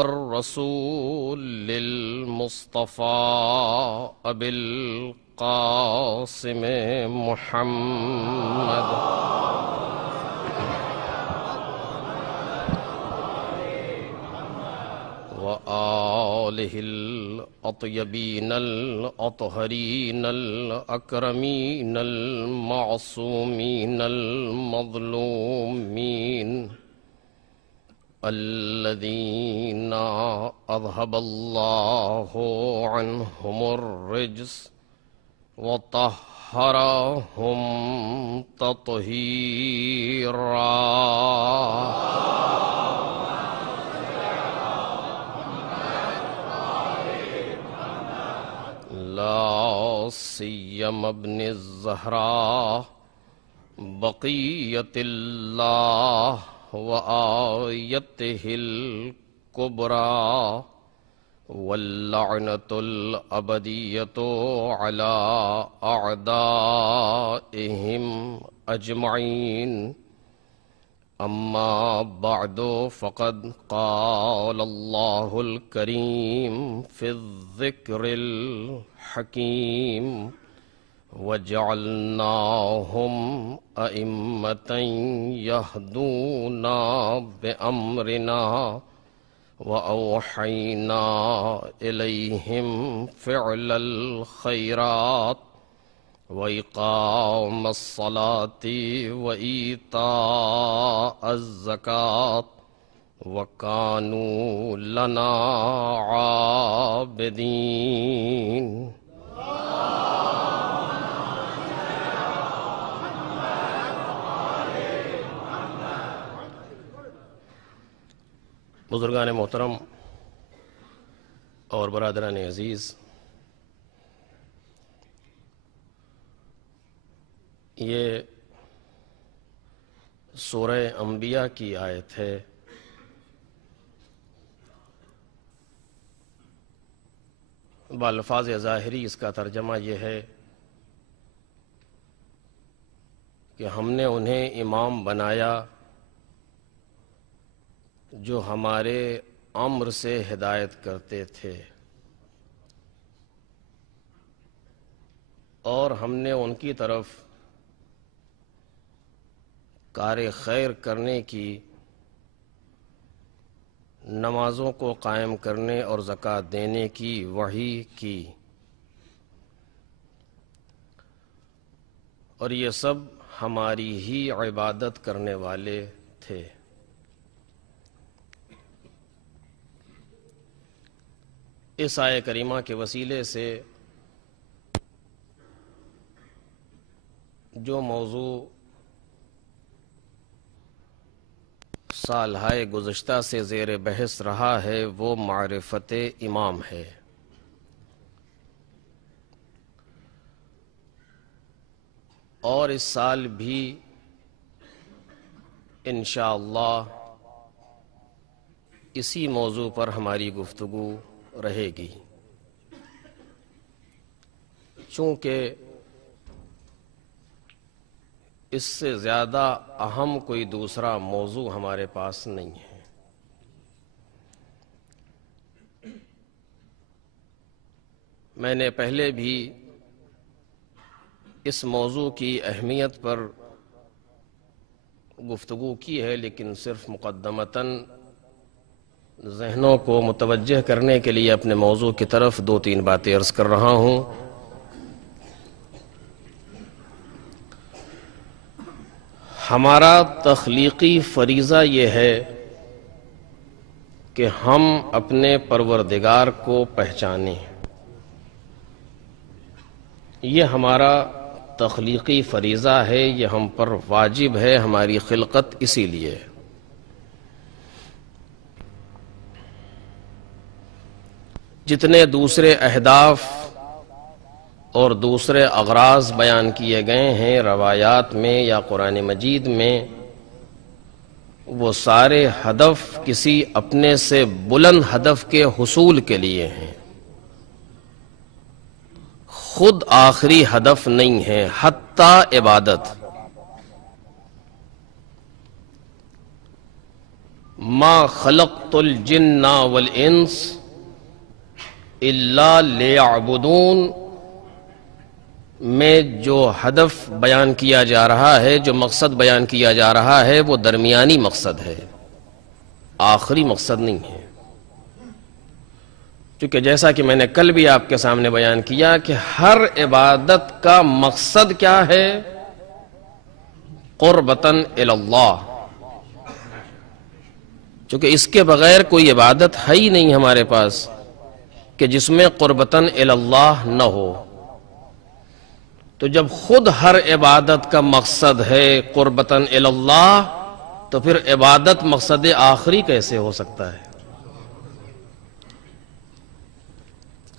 الرسول المصطفى أبي القاسم محمد وآله الأطيبين الأطهرين الأكرمين المعصومين المظلومين الذين أذهب الله عنهم الرجس وطهرهم تطهيرا. لا سيما ابن الزهراء بقية الله وآيته الكبرى واللعنة الأبدية على أعدائهم أجمعين. أما بعد فقد قال الله الكريم في الذكر الحكيم وجعلناهم أئمة يهدون بأمرنا وأوحينا إليهم فعل الخيرات وإقام الصلاة وإيتاء الزكاة وكانوا لنا عابدين. بزرگان محترم اور برادران عزیز، یہ سورہ انبیاء کی آیت ہے. بالفاظ ظاہری اس کا ترجمہ یہ ہے کہ ہم نے انہیں امام بنایا جو ہمارے امر سے ہدایت کرتے تھے، اور ہم نے ان کی طرف کار خیر کرنے کی، نمازوں کو قائم کرنے اور زکوٰۃ دینے کی وحی کی، اور یہ سب ہماری ہی عبادت کرنے والے تھے. اس آیہ کریمہ کے وسیلے سے جو موضوع سالہائے گزشتہ سے زیر بحث رہا ہے وہ معرفت امام ہے. اور اس سال بھی انشاءاللہ اسی موضوع پر ہماری گفتگو رہے گی، چونکہ اس سے زیادہ اہم کوئی دوسرا موضوع ہمارے پاس نہیں ہے. میں نے پہلے بھی اس موضوع کی اہمیت پر گفتگو کی ہے، لیکن صرف مقدمتاً ذہنوں کو متوجہ کرنے کے لیے اپنے موضوع کی طرف 2-3 باتیں عرض کر رہا ہوں. ہمارا تخلیقی فریضہ یہ ہے کہ ہم اپنے پروردگار کو پہچانیں. یہ ہمارا تخلیقی فریضہ ہے، یہ ہم پر واجب ہے، ہماری خلقت اسی لیے. جتنے دوسرے اہداف اور دوسرے اغراض بیان کیے گئے ہیں روایات میں یا قرآن مجید میں، وہ سارے ہدف کسی اپنے سے بلند ہدف کے حصول کے لیے ہیں، خود آخری ہدف نہیں ہے. حتی عبادت ما خلقت الجن والانس الا لیعبدون میں جو ہدف بیان کیا جا رہا ہے، جو مقصد بیان کیا جا رہا ہے، وہ درمیانی مقصد ہے، آخری مقصد نہیں ہے. چونکہ جیسا کہ میں نے کل بھی آپ کے سامنے بیان کیا کہ ہر عبادت کا مقصد کیا ہے؟ قربتاً الی اللہ. چونکہ اس کے بغیر کوئی عبادت ہے ہی نہیں ہمارے پاس کہ جس میں قربتاً الی اللہ نہ ہو. تو جب خود ہر عبادت کا مقصد ہے قربتاً الی اللہ، تو پھر عبادت مقصد آخری کیسے ہو سکتا ہے؟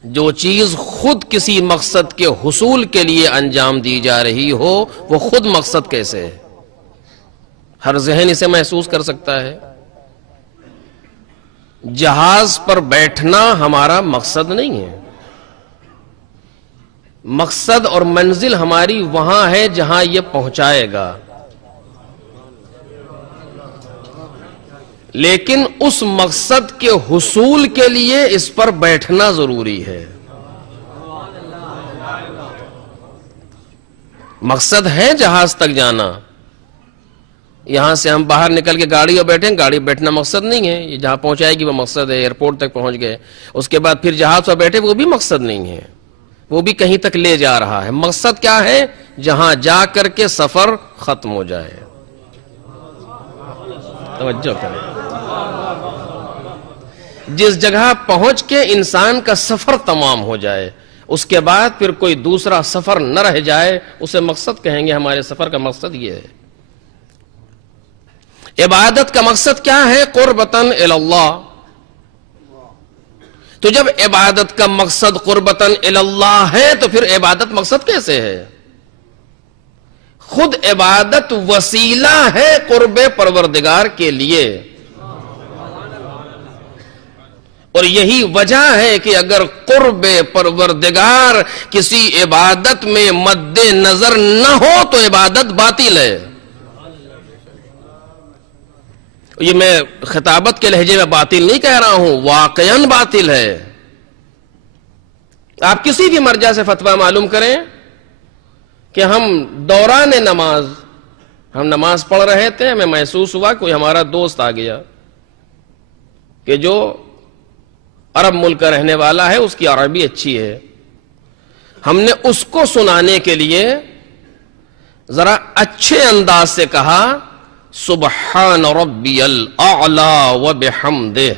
جو چیز خود کسی مقصد کے حصول کے لیے انجام دی جا رہی ہو، وہ خود مقصد کیسے ہے؟ ہر ذہن اسے محسوس کر سکتا ہے. جہاز پر بیٹھنا ہمارا مقصد نہیں ہے. مقصد اور منزل ہماری وہاں ہے جہاں یہ پہنچائے گا، لیکن اس مقصد کے حصول کے لیے اس پر بیٹھنا ضروری ہے. مقصد ہے جہاز تک جانا. یہاں سے ہم باہر نکل کے گاڑی میں بیٹھیں، گاڑی بیٹھنا مقصد نہیں ہے، یہ جہاں پہنچائے گی وہ مقصد ہے. ایئرپورٹ تک پہنچ گئے، اس کے بعد پھر جہاز پر بیٹھے، وہ بھی مقصد نہیں ہے، وہ بھی کہیں تک لے جا رہا ہے. مقصد کیا ہے؟ جہاں جا کر کے سفر ختم ہو جائے. توجہ کریں. جس جگہ پہنچ کے انسان کا سفر تمام ہو جائے، اس کے بعد پھر کوئی دوسرا سفر نہ رہ جائے، اسے مقصد کہیں گے. ہمارے سفر کا مقصد یہ ہے. عبادت کا مقصد کیا ہے؟ قربتاً الی اللہ. تو جب عبادت کا مقصد قربتاً الی اللہ ہے، تو پھر عبادت مقصد کیسے ہے؟ خود عبادت وسیلہ ہے قرب پروردگار کے لیے. اور یہی وجہ ہے کہ اگر قرب پروردگار کسی عبادت میں مد نظر نہ ہو تو عبادت باطل ہے. یہ میں خطابت کے لہجے میں باطل نہیں کہہ رہا ہوں، واقعاً باطل ہے. آپ کسی بھی مرجع سے فتویٰ معلوم کریں کہ ہم دوران نماز، ہم نماز پڑھ رہے تھے، ہمیں محسوس ہوا کوئی ہمارا دوست آ گیا کہ جو عرب ملک کا رہنے والا ہے، اس کی عربی اچھی ہے. ہم نے اس کو سنانے کے لیے ذرا اچھے انداز سے کہا سبحان ربی الاعلی وبحمدہ،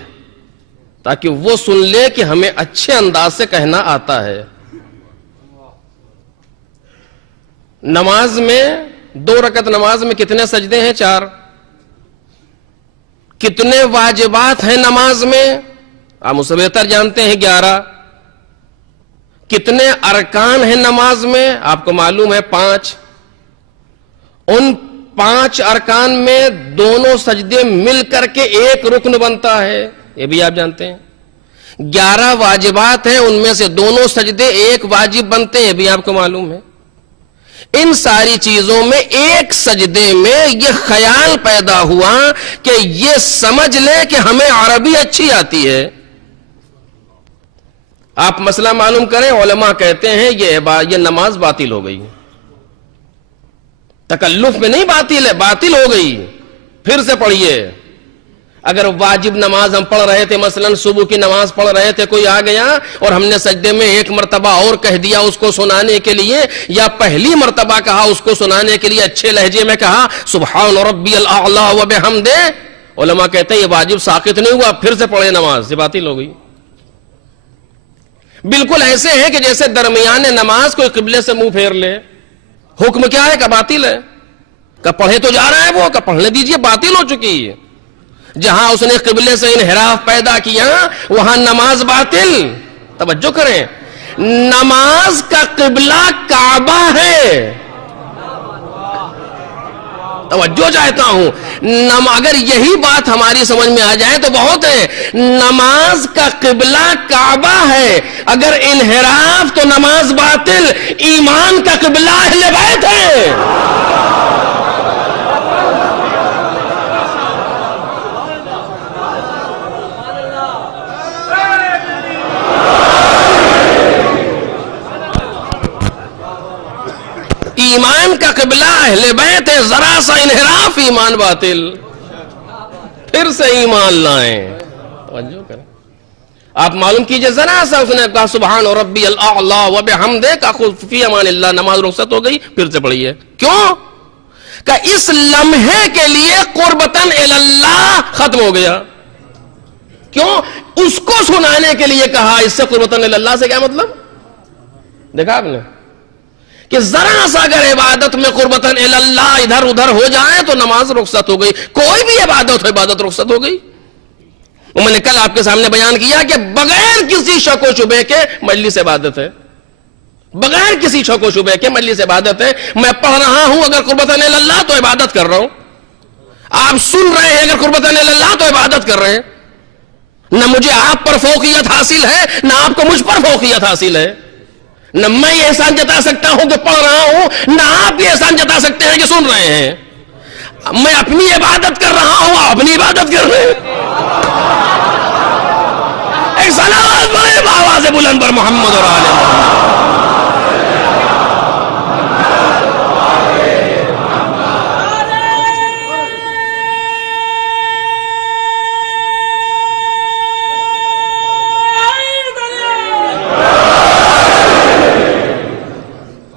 تاکہ وہ سن لے کہ ہمیں اچھے انداز سے کہنا آتا ہے. نماز میں 2 رکعت نماز میں کتنے سجدے ہیں؟ 4. کتنے واجبات ہیں نماز میں؟ آپ مجھ سے بہتر جانتے ہیں، 11. کتنے ارکان ہیں نماز میں؟ آپ کو معلوم ہے 5. ان 5 ارکان میں دونوں سجدے مل کر کے ایک رکن بنتا ہے، یہ بھی آپ جانتے ہیں. 11 واجبات ہیں، ان میں سے دونوں سجدے ایک واجب بنتے ہیں، یہ بھی آپ کو معلوم ہے. ان ساری چیزوں میں ایک سجدے میں یہ خیال پیدا ہوا کہ یہ سمجھ لے کہ ہمیں عربی اچھی آتی ہے. آپ مسئلہ معلوم کریں، علماء کہتے ہیں یہ نماز باطل ہو گئی. تکلف میں نہیں باطل ہے، باطل ہو گئی. پھر سے پڑھیے. اگر واجب نماز ہم پڑھ رہے تھے، مثلا صبح کی نماز پڑھ رہے تھے، کوئی آ گیا اور ہم نے سجدے میں 1 مرتبہ اور کہہ دیا اس کو سنانے کے لیے، یا پہلی مرتبہ کہا اس کو سنانے کے لیے اچھے لہجے میں کہا سبحان ربی الاعلی وبحمدہ، علماء کہتے ہیں یہ واجب ساقط نہیں ہوا، پھر سے پڑھے نماز، یہ باطل ہو گئی. بالکل ایسے ہے کہ جیسے درمیان نماز کوئی قبلے سے منہ پھیر لے. حکم کیا ہے؟ کہ باطل ہے. کہ پڑھے تو جا رہا ہے وہ، کہ پڑھنے دیجئے، باطل ہو چکی ہے. جہاں اس نے قبلے سے انحراف پیدا کیا وہاں نماز باطل. توجہ کریں، نماز کا قبلہ کعبہ ہے. توجہ چاہتا ہوں، اگر یہی بات ہماری سمجھ میں آ جائے تو بہت ہے. نماز کا قبلہ کعبہ ہے، اگر انحراف تو نماز باطل. ایمان کا قبلہ اہل بیت ہے. ایمان کا قبلہ اہل بیت ہے، ذرا سا انحراف ایمان باطل، پھر سے ایمان لائیں. توجہ کریں. آپ معلوم کیجئے ذرا سا اس نے کہا سبحان ربی الاعلی و بحمدہ کا خود فی امان اللہ، نماز رخصت ہو گئی، پھر سے پڑھیے. کیوں؟ کہ اس لمحے کے لیے قربتاً اللہ ختم ہو گیا. کیوں؟ اس کو سنانے کے لیے کہا. اس سے قربتاً اللہ سے کیا مطلب؟ دیکھا آپ نے کہ ذرا سا اگر عبادت میں قربتاً اللہ ادھر ادھر ہو جائے تو نماز رخصت ہو گئی. کوئی بھی عبادت ہو، عبادت رخصت ہو گئی. میں نے کل آپ کے سامنے بیان کیا کہ بغیر کسی شک و شبے کے مجلس عبادت ہے، بغیر کسی شک و شبے کے مجلس عبادت ہے. میں پڑھ رہا ہوں اگر قربتاً اللہ تو عبادت کر رہا ہوں. آپ سن رہے ہیں اگر قربتاً اللہ تو عبادت کر رہے ہیں. نہ مجھے آپ پر فوقیت حاصل ہے، نہ آپ کو مجھ پر فوقیت حاصل ہے. نہ میں یہ احسان جتا سکتا ہوں کہ پڑھ رہا ہوں، نہ آپ یہ احسان جتا سکتے ہیں کہ سن رہے ہیں. میں اپنی عبادت کر رہا ہوں، آپ اپنی عبادت کر رہے ہیں. ایک صلوات پڑھیں آواز بلند پر محمد اور آل محمد.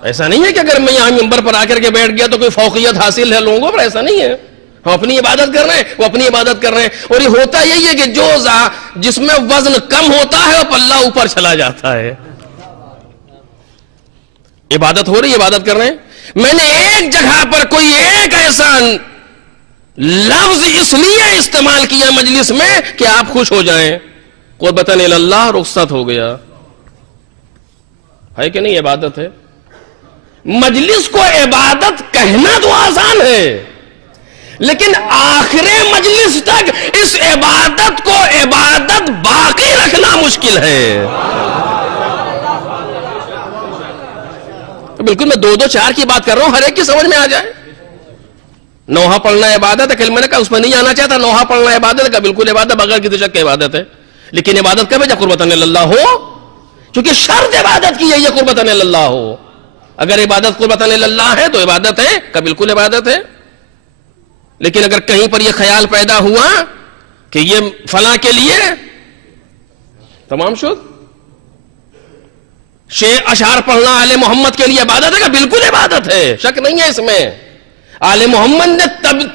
ایسا نہیں ہے کہ اگر میں یہاں منبر پر آ کر کے بیٹھ گیا تو کوئی فوقیت حاصل ہے لوگوں پر، ایسا نہیں ہے. ہم اپنی عبادت کر رہے ہیں، وہ اپنی عبادت کر رہے ہیں. اور یہ ہوتا یہی ہے کہ جو جس میں وزن کم ہوتا ہے وہ پلہ اوپر چلا جاتا ہے. عبادت ہو رہی ہے، عبادت کر رہے ہیں. میں نے ایک جگہ پر کوئی ایک ایسا لفظ اس لیے استعمال کیا مجلس میں کہ آپ خوش ہو جائیں. قربتاً اللہ رخصت ہو گیا. ہے کہ نہیں؟ عبادت ہے. مجلس کو عبادت کہنا تو آسان ہے، لیکن آخر مجلس تک اس عبادت کو عبادت باقی رکھنا مشکل ہے. بالکل میں دو چار کی بات کر رہا ہوں، ہر ایک کی سمجھ میں آ جائے. نوحہ پڑھنا عبادت ہے، کل میں نے کہا اس میں نہیں آنا چاہتا. نوحہ پڑھنا عبادت ہے کا بالکل عبادت، بغیر کسی شک کی عبادت ہے. لیکن عبادت کب ہے؟ جب قربتاً اللہ ہو، کیونکہ شرط عبادت کی ہے قربتاً اللہ ہو. اگر عبادت قربتاً اللہ ہے تو عبادت ہے کا بالکل عبادت ہے. لیکن اگر کہیں پر یہ خیال پیدا ہوا کہ یہ فلاں کے لیے تمام شد، شعر اشعار پڑھنا آل محمد کے لیے عبادت ہے کا بالکل عبادت ہے، شک نہیں ہے اس میں. آل محمد نے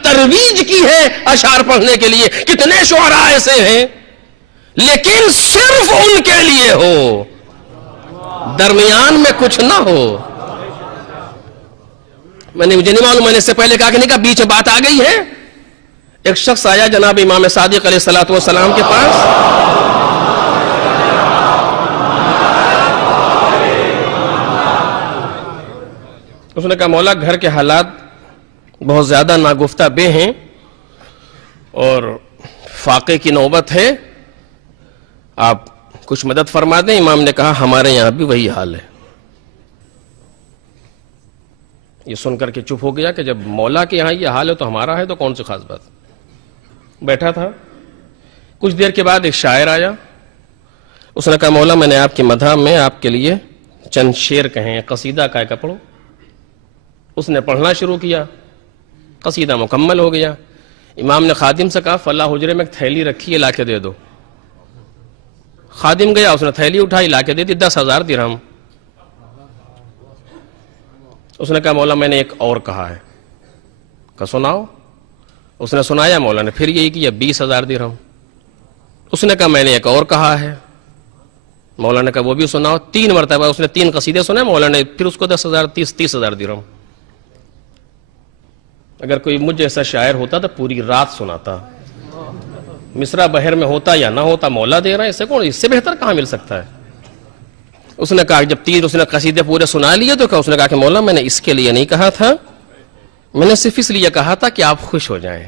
ترویج کی ہے اشعار پڑھنے کے لیے. کتنے شعراء ایسے ہیں، لیکن صرف ان کے لیے ہو، درمیان میں کچھ نہ ہو. میں نے مجھے نہیں معلوم، میں نے اس سے پہلے کہا کہ نہیں، کہا بیچ بات آ گئی ہے. ایک شخص آیا جناب امام صادق علیہ الصلوۃ والسلام کے پاس. اس نے کہا مولا گھر کے حالات بہت زیادہ ناگفتہ بے ہیں اور فاقے کی نوبت ہے، آپ کچھ مدد فرما دیں. امام نے کہا ہمارے یہاں بھی وہی حال ہے. یہ سن کر کے چپ ہو گیا کہ جب مولا کے یہاں یہ حال ہے تو ہمارا ہے تو کون سی خاص بات. بیٹھا تھا. کچھ دیر کے بعد ایک شاعر آیا. اس نے کہا مولا میں نے آپ کی مدح میں آپ کے لیے چند شعر کہیں، قصیدہ کا پڑھو. اس نے پڑھنا شروع کیا، قصیدہ مکمل ہو گیا. امام نے خادم سے کہا فلاں حجرے میں ایک تھیلی رکھی ہے، لا کے دے دو. خادم گیا، اس نے تھیلی اٹھائی، لا کے دے دی. 10,000 درہم. اس نے کہا مولا میں نے ایک اور کہا ہے. کہا سناؤ. اس نے سنایا. مولا نے پھر یہی کیا، 20,000 درہم. اس نے کہا میں نے ایک اور کہا ہے. مولا نے کہا وہ بھی سناؤ. 3 مرتبہ اس نے 3 قصیدے سنے. مولا نے پھر اس کو 10,000 30,000 درہم. اگر کوئی مجھ جیسا شاعر ہوتا تو پوری رات سناتا. مصرع بحر میں ہوتا یا نہ ہوتا، مولا دے رہا ہے، اس سے کون، اس سے بہتر کہاں مل سکتا ہے. اس نے کہا جب 3 اس نے قصیدے پورے سنا لیے تو اس نے کہا کہ مولا میں نے اس کے لیے نہیں کہا تھا، میں نے صرف اس لیے کہا تھا کہ آپ خوش ہو جائیں،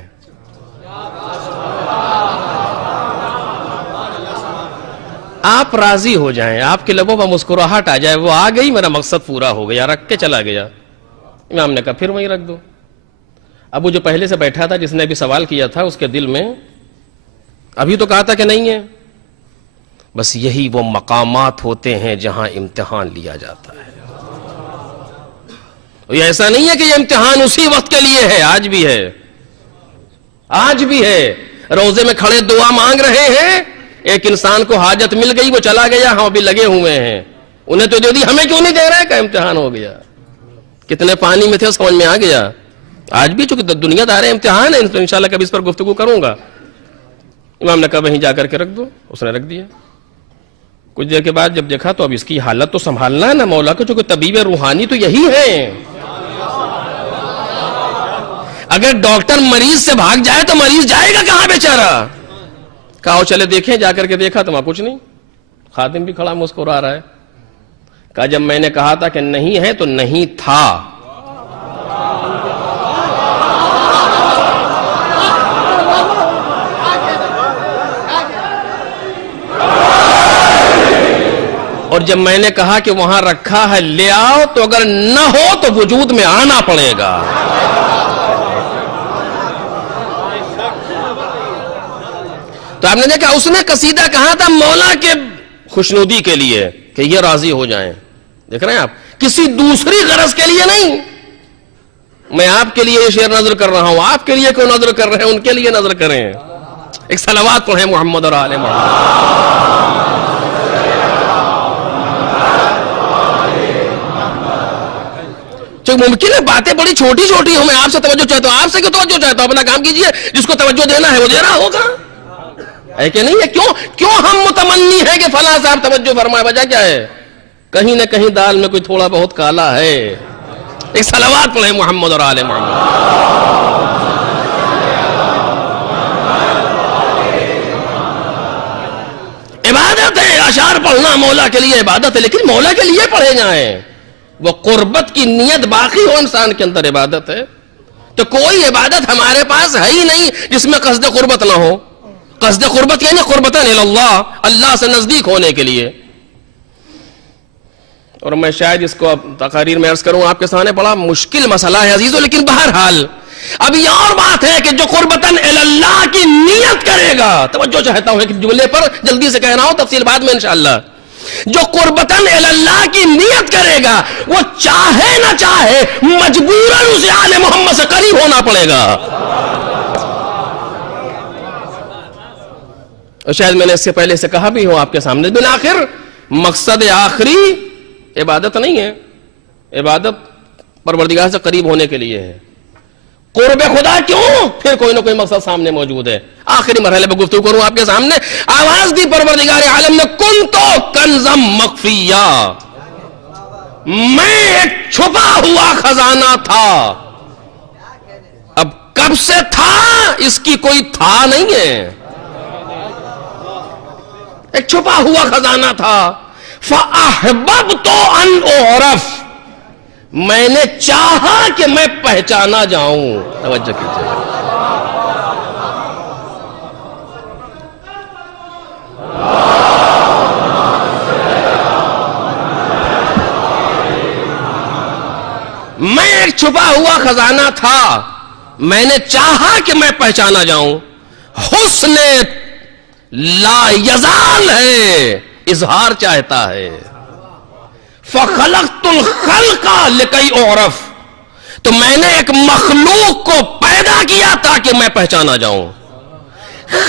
آپ راضی ہو جائیں، آپ کے لبوں پر مسکراہٹ آ جائے. وہ آ گئی، میرا مقصد پورا ہو گیا. رکھ کے چلا گیا. امام نے کہا پھر وہیں رکھ دو. اب وہ جو پہلے سے بیٹھا تھا جس نے ابھی سوال کیا تھا، اس کے دل میں ابھی تو کہا تھا کہ نہیں ہے. بس یہی وہ مقامات ہوتے ہیں جہاں امتحان لیا جاتا ہے. یہ ایسا نہیں ہے کہ یہ امتحان اسی وقت کے لیے ہے، آج بھی ہے، آج بھی ہے۔ روزے میں کھڑے دعا مانگ رہے ہیں، ایک انسان کو حاجت مل گئی، وہ چلا گیا، ہم ابھی لگے ہوئے ہیں، انہیں تو دے دی، ہمیں کیوں نہیں دے رہے؟ کہ امتحان ہو گیا، کتنے پانی میں تھے سمجھ میں آ گیا۔ آج بھی چونکہ دنیا دار امتحان ہے، انشاءاللہ کبھی اس پر گفتگو کروں گا۔ امام نے کہا وہیں جا کر کے رکھ دو، اس نے رکھ دیا۔ کچھ دیر کے بعد جب دیکھا تو اب اس کی حالت تو سنبھالنا ہے نا مولا کو، چونکہ طبیب روحانی تو یہی ہے۔ اگر ڈاکٹر مریض سے بھاگ جائے تو مریض جائے گا کہاں بیچارہ؟ کہا چلے دیکھیں، جا کر کے دیکھا تو وہاں کچھ نہیں، خادم بھی کھڑا مسکرا رہا ہے۔ کہا جب میں نے کہا تھا کہ نہیں ہے تو نہیں تھا۔ اور جب میں نے کہا کہ وہاں رکھا ہے لے آؤ، تو اگر نہ ہو تو وجود میں آنا پڑے گا۔ تو آپ نے دیکھا اس نے قصیدہ کہا تھا مولا کے خوشنودی کے لیے کہ یہ راضی ہو جائیں۔ دیکھ رہے ہیں آپ، کسی دوسری غرض کے لیے نہیں۔ میں آپ کے لیے یہ شعر نظر کر رہا ہوں، آپ کے لیے کیوں نظر کر رہے ہیں؟ ان کے لیے نظر کریں۔ ایک صلوات پڑھیں محمد اور آل محمد۔ ممکن ہے باتیں بڑی چھوٹی چھوٹی ہوں، میں آپ سے توجہ چاہتا ہوں، آپ سے کیوں توجہ چاہتا ہوں؟ اپنا کام کیجئے، جس کو توجہ دینا ہے وہ دے رہا ہوگا، ہے کہ نہیں ہے؟ کیوں ہم متمنی ہے کہ فلاں صاحب توجہ فرمائے؟ وجہ کیا ہے؟ کہیں نہ کہیں دال میں کوئی تھوڑا بہت کالا ہے۔ ایک صلوات پڑھیں محمد اور آل محمد۔ عبادت ہے، اشعار پڑھنا مولا کے لیے عبادت ہے، لیکن مولا کے لیے پڑھے جائیں، وہ قربت کی نیت باقی ہو انسان کے اندر، عبادت ہے۔ تو کوئی عبادت ہمارے پاس ہے ہی نہیں جس میں قصد قربت نہ ہو۔ قصد قربت یعنی قربتاً اللہ، اللہ سے نزدیک ہونے کے لیے۔ اور میں شاید اس کو اب تقاریر میں عرض کروں آپ کے سامنے، بڑا مشکل مسئلہ ہے عزیزو، لیکن بہرحال اب یہ اور بات ہے کہ جو قربتاً اللہ کی نیت کرے گا، توجہ چاہتا ہوں ایک جملے پر جلدی سے کہنا ہو، تفصیل بعد میں انشاءاللہ۔ جو قربتاً اللہ کی نیت کرے گا، وہ چاہے نہ چاہے مجبوراً اسے آل محمد سے قریب ہونا پڑے گا۔ اور شاید میں نے اس سے پہلے سے کہا بھی ہوں آپ کے سامنے، بالآخر مقصد آخری عبادت نہیں ہے، عبادت پروردگار سے قریب ہونے کے لیے ہے۔ قرب خدا کیوں؟ پھر کوئی نہ کوئی مقصد سامنے موجود ہے۔ آخری مرحلے پہ گفتگو کروں آپ کے سامنے، آواز دی پروردگار عالم نے، کنتو کنزم مخفیہ، میں ایک چھپا ہوا خزانہ تھا۔ اب کب سے تھا اس کی کوئی تھا نہیں ہے، ایک چھپا ہوا خزانہ تھا۔ فَأَحْبَبْتُ أَنْ أُعْرَفَ، میں نے چاہا کہ میں پہچانا جاؤں۔ توجہ کیجئے، میں ایک چھپا ہوا خزانہ تھا، میں نے چاہا کہ میں پہچانا جاؤں۔ حسن لا یزال ہے، اظہار چاہتا ہے۔ فَخَلَقْتُ الْخَلْقَ لِكَيْ أُعْرَفَ، تو میں نے ایک مخلوق کو پیدا کیا تاکہ میں پہچانا جاؤں۔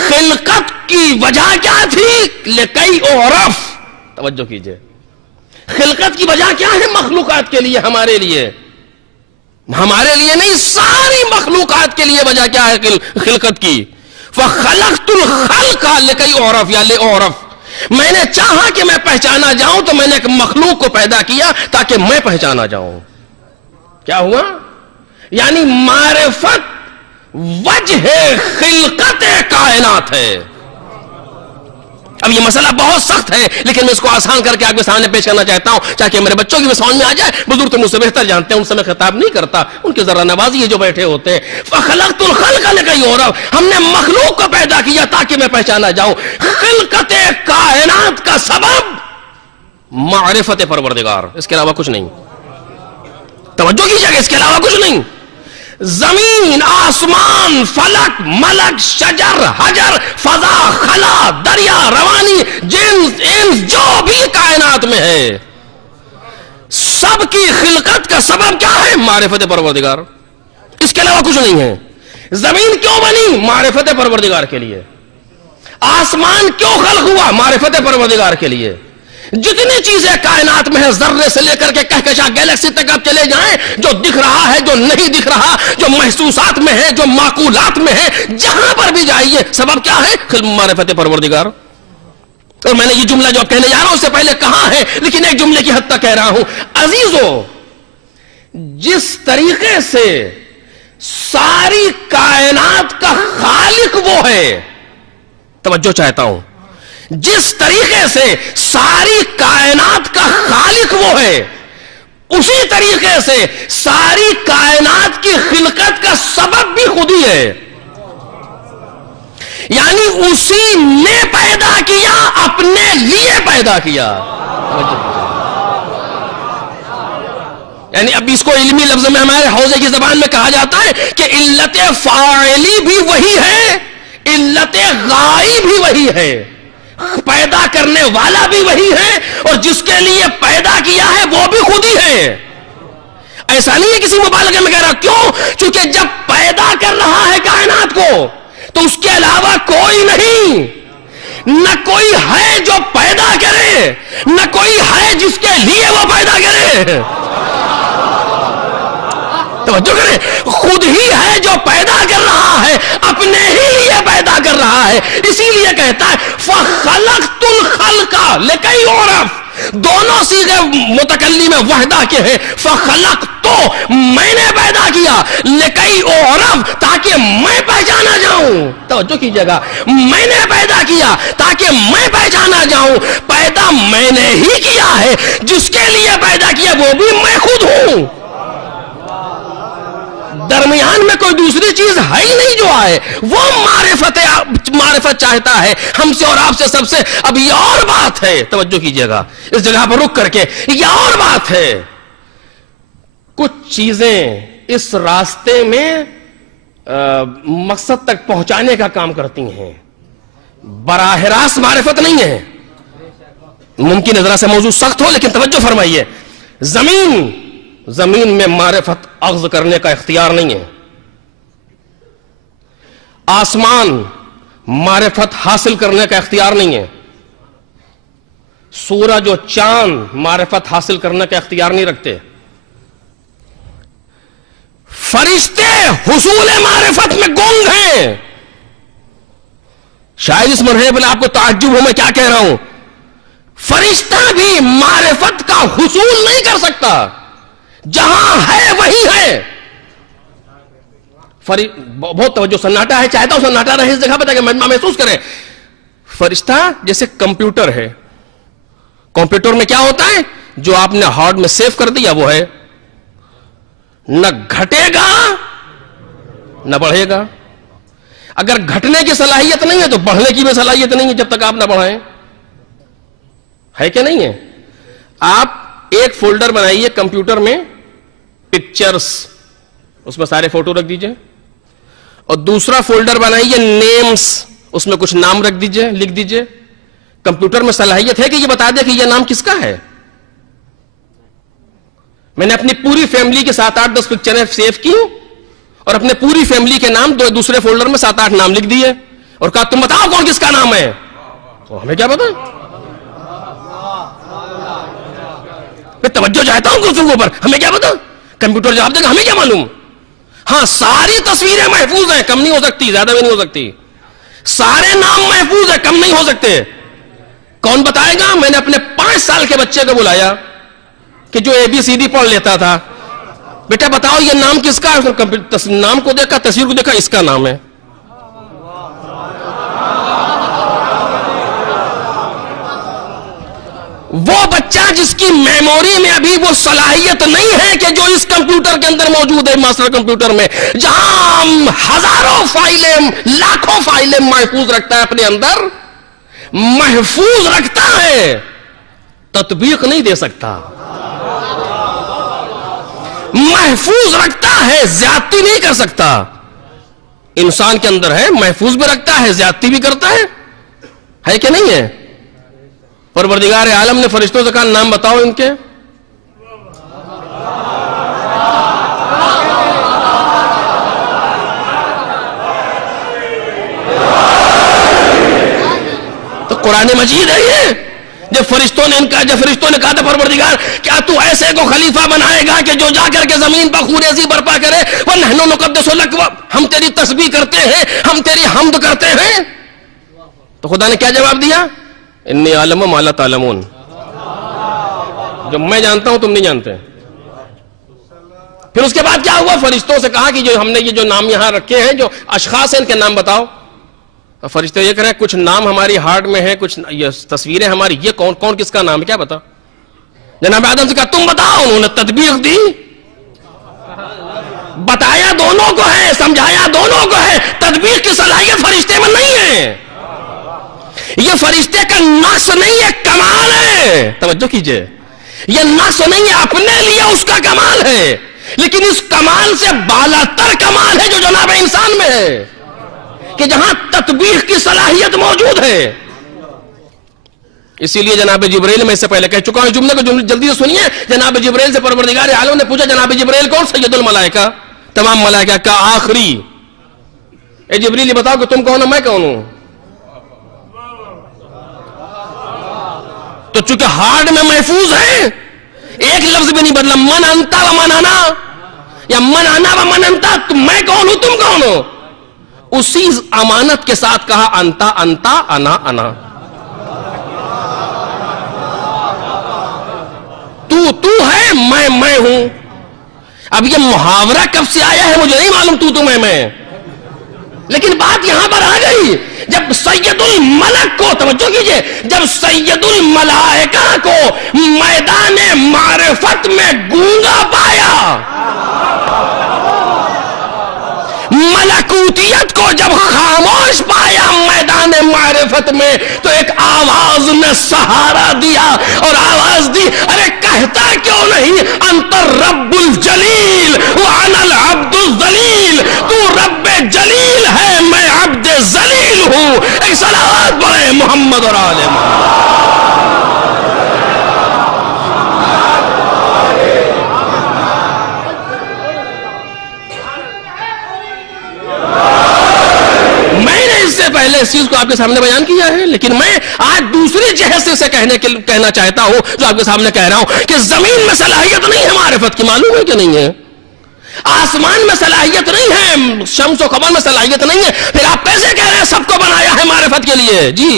خلقت کی وجہ کیا تھی؟ لِكَيْ أُعْرَفَ، توجہ کیجئے، خلقت کی وجہ کیا ہے مخلوقات کے لیے؟ ہمارے لیے نہیں، ساری مخلوقات کے لیے وجہ کیا ہے خلقت کی؟ فَخَلَقْتُ الْخَلْقَ لِكَيْ أُعْرَفَ یا لِأُعْرَفَ، میں نے چاہا کہ میں پہچانا جاؤں تو میں نے ایک مخلوق کو پیدا کیا تاکہ میں پہچانا جاؤں۔ کیا ہوا؟ یعنی معرفت وجہ خلقت کائنات ہے۔ اب یہ مسئلہ بہت سخت ہے، لیکن میں اس کو آسان کر کے آپ کے سامنے پیش کرنا چاہتا ہوں تاکہ میرے بچوں کی بھی سمجھ میں آ جائے۔ بزرگ تو مجھ سے بہتر جانتے ہیں، ان سے میں خطاب نہیں کرتا، ان کے ذرا نوازی یہ جو بیٹھے ہوتے ہیں۔ فَخَلَقْتُ الْخَلْقَ لِكَيْ أُعْرَفَ، ہم نے مخلوق کو پیدا کیا تاکہ میں پہچانا جاؤں۔ خلقت کائنات کا سبب معرفت پروردگار، اس کے علاوہ کچھ نہیں۔ توجہ کیجیے گا، اس کے علاوہ کچھ نہیں۔ زمین، آسمان، فلک، ملک، شجر، حجر، فضا، خلا، دریا، روانی، جنس، انس، جو بھی کائنات میں ہے، سب سب کی خلقت کا سبب کیا ہے؟ معرفت پروردگار، اس کے علاوہ کچھ نہیں ہے۔ زمین کیوں بنی؟ معرفت پروردگار کے لیے۔ آسمان کیوں خلق ہوا؟ معرفت پروردگار کے لیے۔ جتنی چیزیں کائنات میں ہیں، ذرے سے لے کر کے کہکشاں گیلیکسی تک آپ چلے جائیں، جو دکھ رہا ہے، جو نہیں دکھ رہا، جو محسوسات میں ہے، جو معقولات میں ہے، جہاں پر بھی جائیے، سبب کیا ہے؟ معرفت پروردگار۔ اور میں نے یہ جملہ جو اب کہنے جا رہا ہوں اس سے پہلے کہا ہے، لیکن ایک جملے کی حد تک کہہ رہا ہوں۔ عزیزو، جس طریقے سے ساری کائنات کا خالق وہ ہے، توجہ چاہتا ہوں، جس طریقے سے ساری کائنات کا خالق وہ ہے، اسی طریقے سے ساری کائنات کی خلقت کا سبب بھی خود ہی ہے۔ یعنی اسی نے پیدا کیا، اپنے لیے پیدا کیا۔ یعنی اب اس کو علمی لفظ میں ہمارے حوزے کی زبان میں کہا جاتا ہے کہ علت فاعلی بھی وہی ہے، علت غائی بھی وہی ہے، پیدا کرنے والا بھی وہی ہے، اور جس کے لیے پیدا کیا ہے وہ بھی خود ہی ہے۔ ایسا نہیں ہے کسی مبالغے میں کہہ رہا، کیوں؟ چونکہ جب پیدا کر رہا ہے کائنات کو تو اس کے علاوہ کوئی نہیں، نہ کوئی ہے جو پیدا کرے، نہ کوئی ہے جس کے لیے وہ پیدا کرے۔ توجہ کریں، خود ہی ہے جو پیدا کر رہا ہے، اپنے ہی لیے پیدا کر رہا ہے۔ اسی لیے کہتا ہے فَخَلَقْتُ الْخَلْقَ لِكَيْ يُعْرَفَ، دونوں صیغے متکلم وحدہ کے ہیں۔ فَخَلَقْتُ، میں نے پیدا کیا، لِكَيْ يُعْرَفَ، تاکہ میں پہچانا جاؤں۔ توجہ کیجئے گا، میں نے پیدا کیا تاکہ میں پہچانا جاؤں۔ پیدا میں نے ہی کیا ہے، جس کے لیے پیدا کیا وہ بھی میں خود ہوں۔ درمیان میں کوئی دوسری چیز ہے ہی نہیں جو آئے، وہ معرفت چاہتا ہے ہم سے اور آپ سے، سب سے۔ اب یہ اور بات ہے، توجہ کیجئے گا اس جگہ پر رک کر کے، یہ اور بات ہے، کچھ چیزیں اس راستے میں مقصد تک پہنچانے کا کام کرتی ہیں، براہ راست معرفت نہیں ہے۔ ممکن ہے ذرا سے موضوع سخت ہو، لیکن توجہ فرمائیے، زمین میں معرفت اخذ کرنے کا اختیار نہیں ہے، آسمان معرفت حاصل کرنے کا اختیار نہیں ہے، سورج و چاند معرفت حاصل کرنے کا اختیار نہیں رکھتے، فرشتے حصول معرفت میں گنگ ہیں۔ شاید اس مرحلے پر آپ کو تعجب ہو میں کیا کہہ رہا ہوں، فرشتہ بھی معرفت کا حصول نہیں کر سکتا، جہاں ہے وہی ہے۔ بہت توجہ، سناٹا ہے، چاہتا ہوں سناٹا رہے اس جگہ پہ تاکہ مجمع محسوس کرے۔ فرشتہ جیسے کمپیوٹر ہے، کمپیوٹر میں کیا ہوتا ہے؟ جو آپ نے ہارڈ میں سیو کر دیا وہ ہے، نہ گھٹے گا نہ بڑھے گا۔ اگر گھٹنے کی صلاحیت نہیں ہے تو بڑھنے کی بھی صلاحیت نہیں ہے جب تک آپ نہ بڑھائیں، ہے کہ نہیں ہے؟ آپ ایک فولڈر بنائیے کمپیوٹر میں، پکچرز، اس میں سارے فوٹو رکھ دیجئے، اور دوسرا فولڈر بنائیے نیمز، اس میں کچھ نام رکھ دیجئے، لکھ دیجئے۔ کمپیوٹر میں صلاحیت ہے کہ یہ بتا دے کہ یہ نام کس کا ہے؟ میں نے اپنی پوری فیملی کے 7-8-10 پکچریں سیو کی اور اپنے پوری فیملی کے نام دوسرے فولڈر میں 7-8 نام لکھ دیے اور کہا تم بتاؤ کون کس کا نام ہے؟ تو ہمیں کیا پتا؟ میں توجہ چاہتا ہوں گفتگو پر، ہمیں کیا پتا؟ کمپیوٹر جواب دے گا، ہمیں کیا معلوم؟ ہاں ساری تصویریں محفوظ ہیں، کم نہیں ہو سکتی، زیادہ بھی نہیں ہو سکتی، سارے نام محفوظ ہیں، کم نہیں ہو سکتے۔ کون بتائے گا؟ میں نے اپنے 5 سال کے بچے کو بلایا کہ جو ABCD پڑھ لیتا تھا، بیٹا بتاؤ یہ نام کس کا ہے؟ نام کو دیکھا، تصویر کو دیکھا، اس کا نام ہے۔ وہ بچہ جس کی میموری میں ابھی وہ صلاحیت نہیں ہے کہ جو اس کمپیوٹر کے اندر موجود ہے، ماسٹر کمپیوٹر میں، جہاں ہزاروں فائلیں، لاکھوں فائلیں محفوظ رکھتا ہے اپنے اندر، محفوظ رکھتا ہے، تطبیق نہیں دے سکتا، محفوظ رکھتا ہے، زیادتی نہیں کر سکتا۔ انسان کے اندر ہے، محفوظ بھی رکھتا ہے، زیادتی بھی کرتا ہے کہ نہیں ہے؟ پروردگار عالم نے فرشتوں سے کہا نام بتاؤ ان کے، قرآن مجید ہے یہ؟ جب فرشتوں نے کہا تھا پروردگار کیا تو ایسے کو خلیفہ بنائے گا کہ جو جا کر کے زمین پر خونریزی برپا کرے، وَنَحْنُ نُقَدِّسُ لَكَ، ہم تیری تسبیح کرتے ہیں، ہم تیری حمد کرتے ہیں؟ تو خدا نے کیا جواب دیا؟ انی اعلم ما لا تعلمون، جو میں جانتا ہوں تم نہیں جانتے۔ پھر اس کے بعد کیا ہوا؟ فرشتوں سے کہا کہ جو ہم نے یہ جو نام یہاں رکھے ہیں، جو اشخاص ہیں، ان کے نام بتاؤ۔ فرشتے یہ کہہ رہے ہیں کچھ نام ہماری ہارٹ میں ہے، کچھ یہ تصویریں ہماری، یہ کون کس کا نام ہے، کیا بتا؟ جناب آدم سے کہا تم بتاؤ، انہوں نے تطبیق دی، بتایا دونوں کو ہے، سمجھایا دونوں کو ہے، تطبیق کی صلاحیت فرشتے میں نہیں ہے۔ یہ فرشتے کا نقص نہیں ہے، کمال ہے، توجہ کیجئے، یہ نقص نہیں ہے، اپنے لیے اس کا کمال ہے، لیکن اس کمال سے بالاتر کمال ہے جو جناب انسان میں ہے، کہ جہاں تطبیق کی صلاحیت موجود ہے۔ اسی لیے جناب جبریل، میں اس سے پہلے کہہ چکا ہوں جملے کو جلدی سے سنیے، جناب جبریل سے پروردگار عالم نے پوچھا جناب جبریل کون؟ سید الملائکہ، تمام ملائکہ کا آخری۔ اے جبریل یہ بتاؤ کہ تم کون ہو، میں کون ہوں؟ تو چونکہ ہارڈ میں محفوظ ہے، ایک لفظ بھی نہیں بدلا، من انتا و من انا، یا من انا و من انتا، میں کون ہوں تم کون ہو؟ اسی امانت کے ساتھ کہا انتا انتا انا انا، تو ہے، میں ہوں۔ اب یہ محاورہ کب سے آیا ہے مجھے نہیں معلوم، تو میں، لیکن بات یہاں پر آ گئی جب سید الملک کو، توجہ کیجئے، جب سید الملائکہ کو میدان معرفت میں گونگا پایا، ملکوتیت کو جب خاموش پایا میدان معرفت میں، تو ایک آواز نے سہارا دیا اور آواز دی، ارے کہتا کیوں نہیں انت رب الجلیل وانا العبد الذلیل، تو رب جلیل ہے میں عبد ذلیل ہوں۔ ایک صلوات پڑھیں محمد اور آل محمد۔ پہلے اس چیز کو آپ کے سامنے بیان کیا ہے، لیکن میں آج دوسری جہت سے اسے کہنا چاہتا ہوں جو آپ کے سامنے کہہ رہا ہوں کہ زمین میں صلاحیت نہیں ہے معرفت کی، معلوم ہے کہ نہیں ہے؟ آسمان میں صلاحیت نہیں ہے، شمس و قمر میں صلاحیت نہیں ہے، پھر آپ کیسے کہہ رہے ہیں سب کو بنایا ہے معرفت کے لیے؟ جی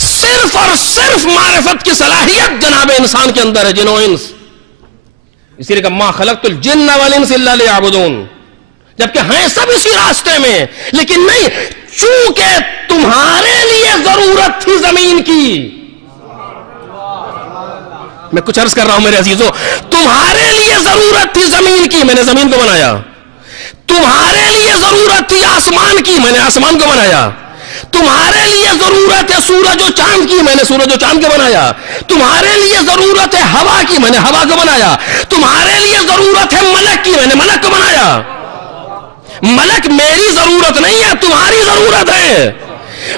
صرف اور صرف معرفت کی صلاحیت جناب انسان کے اندر ہے، جن و انس، اسی لیے کہ ما خلقت الجن والانس الا لیعبدون، جبکہ ہیں سب اسی راستے میں، لیکن نہیں، چونکہ تمہارے لیے ضرورت تھی زمین کی، میں کچھ عرض کر رہا ہوں میرے عزیزو، تمہارے لیے ضرورت تھی زمین کی، میں نے زمین کو بنایا، تمہارے لیے ضرورت تھی آسمان کی، میں نے آسمان کو بنایا، تمہارے لیے ضرورت ہے سورج و چاند کی، میں نے سورج و چاند کو بنایا، تمہارے لیے ضرورت ہے ہوا کی، میں نے ہوا کو بنایا، تمہارے لیے ضرورت ہے ملک کی، میں نے ملک کو بنایا۔ ملک میری ضرورت نہیں ہے، تمہاری ضرورت ہے،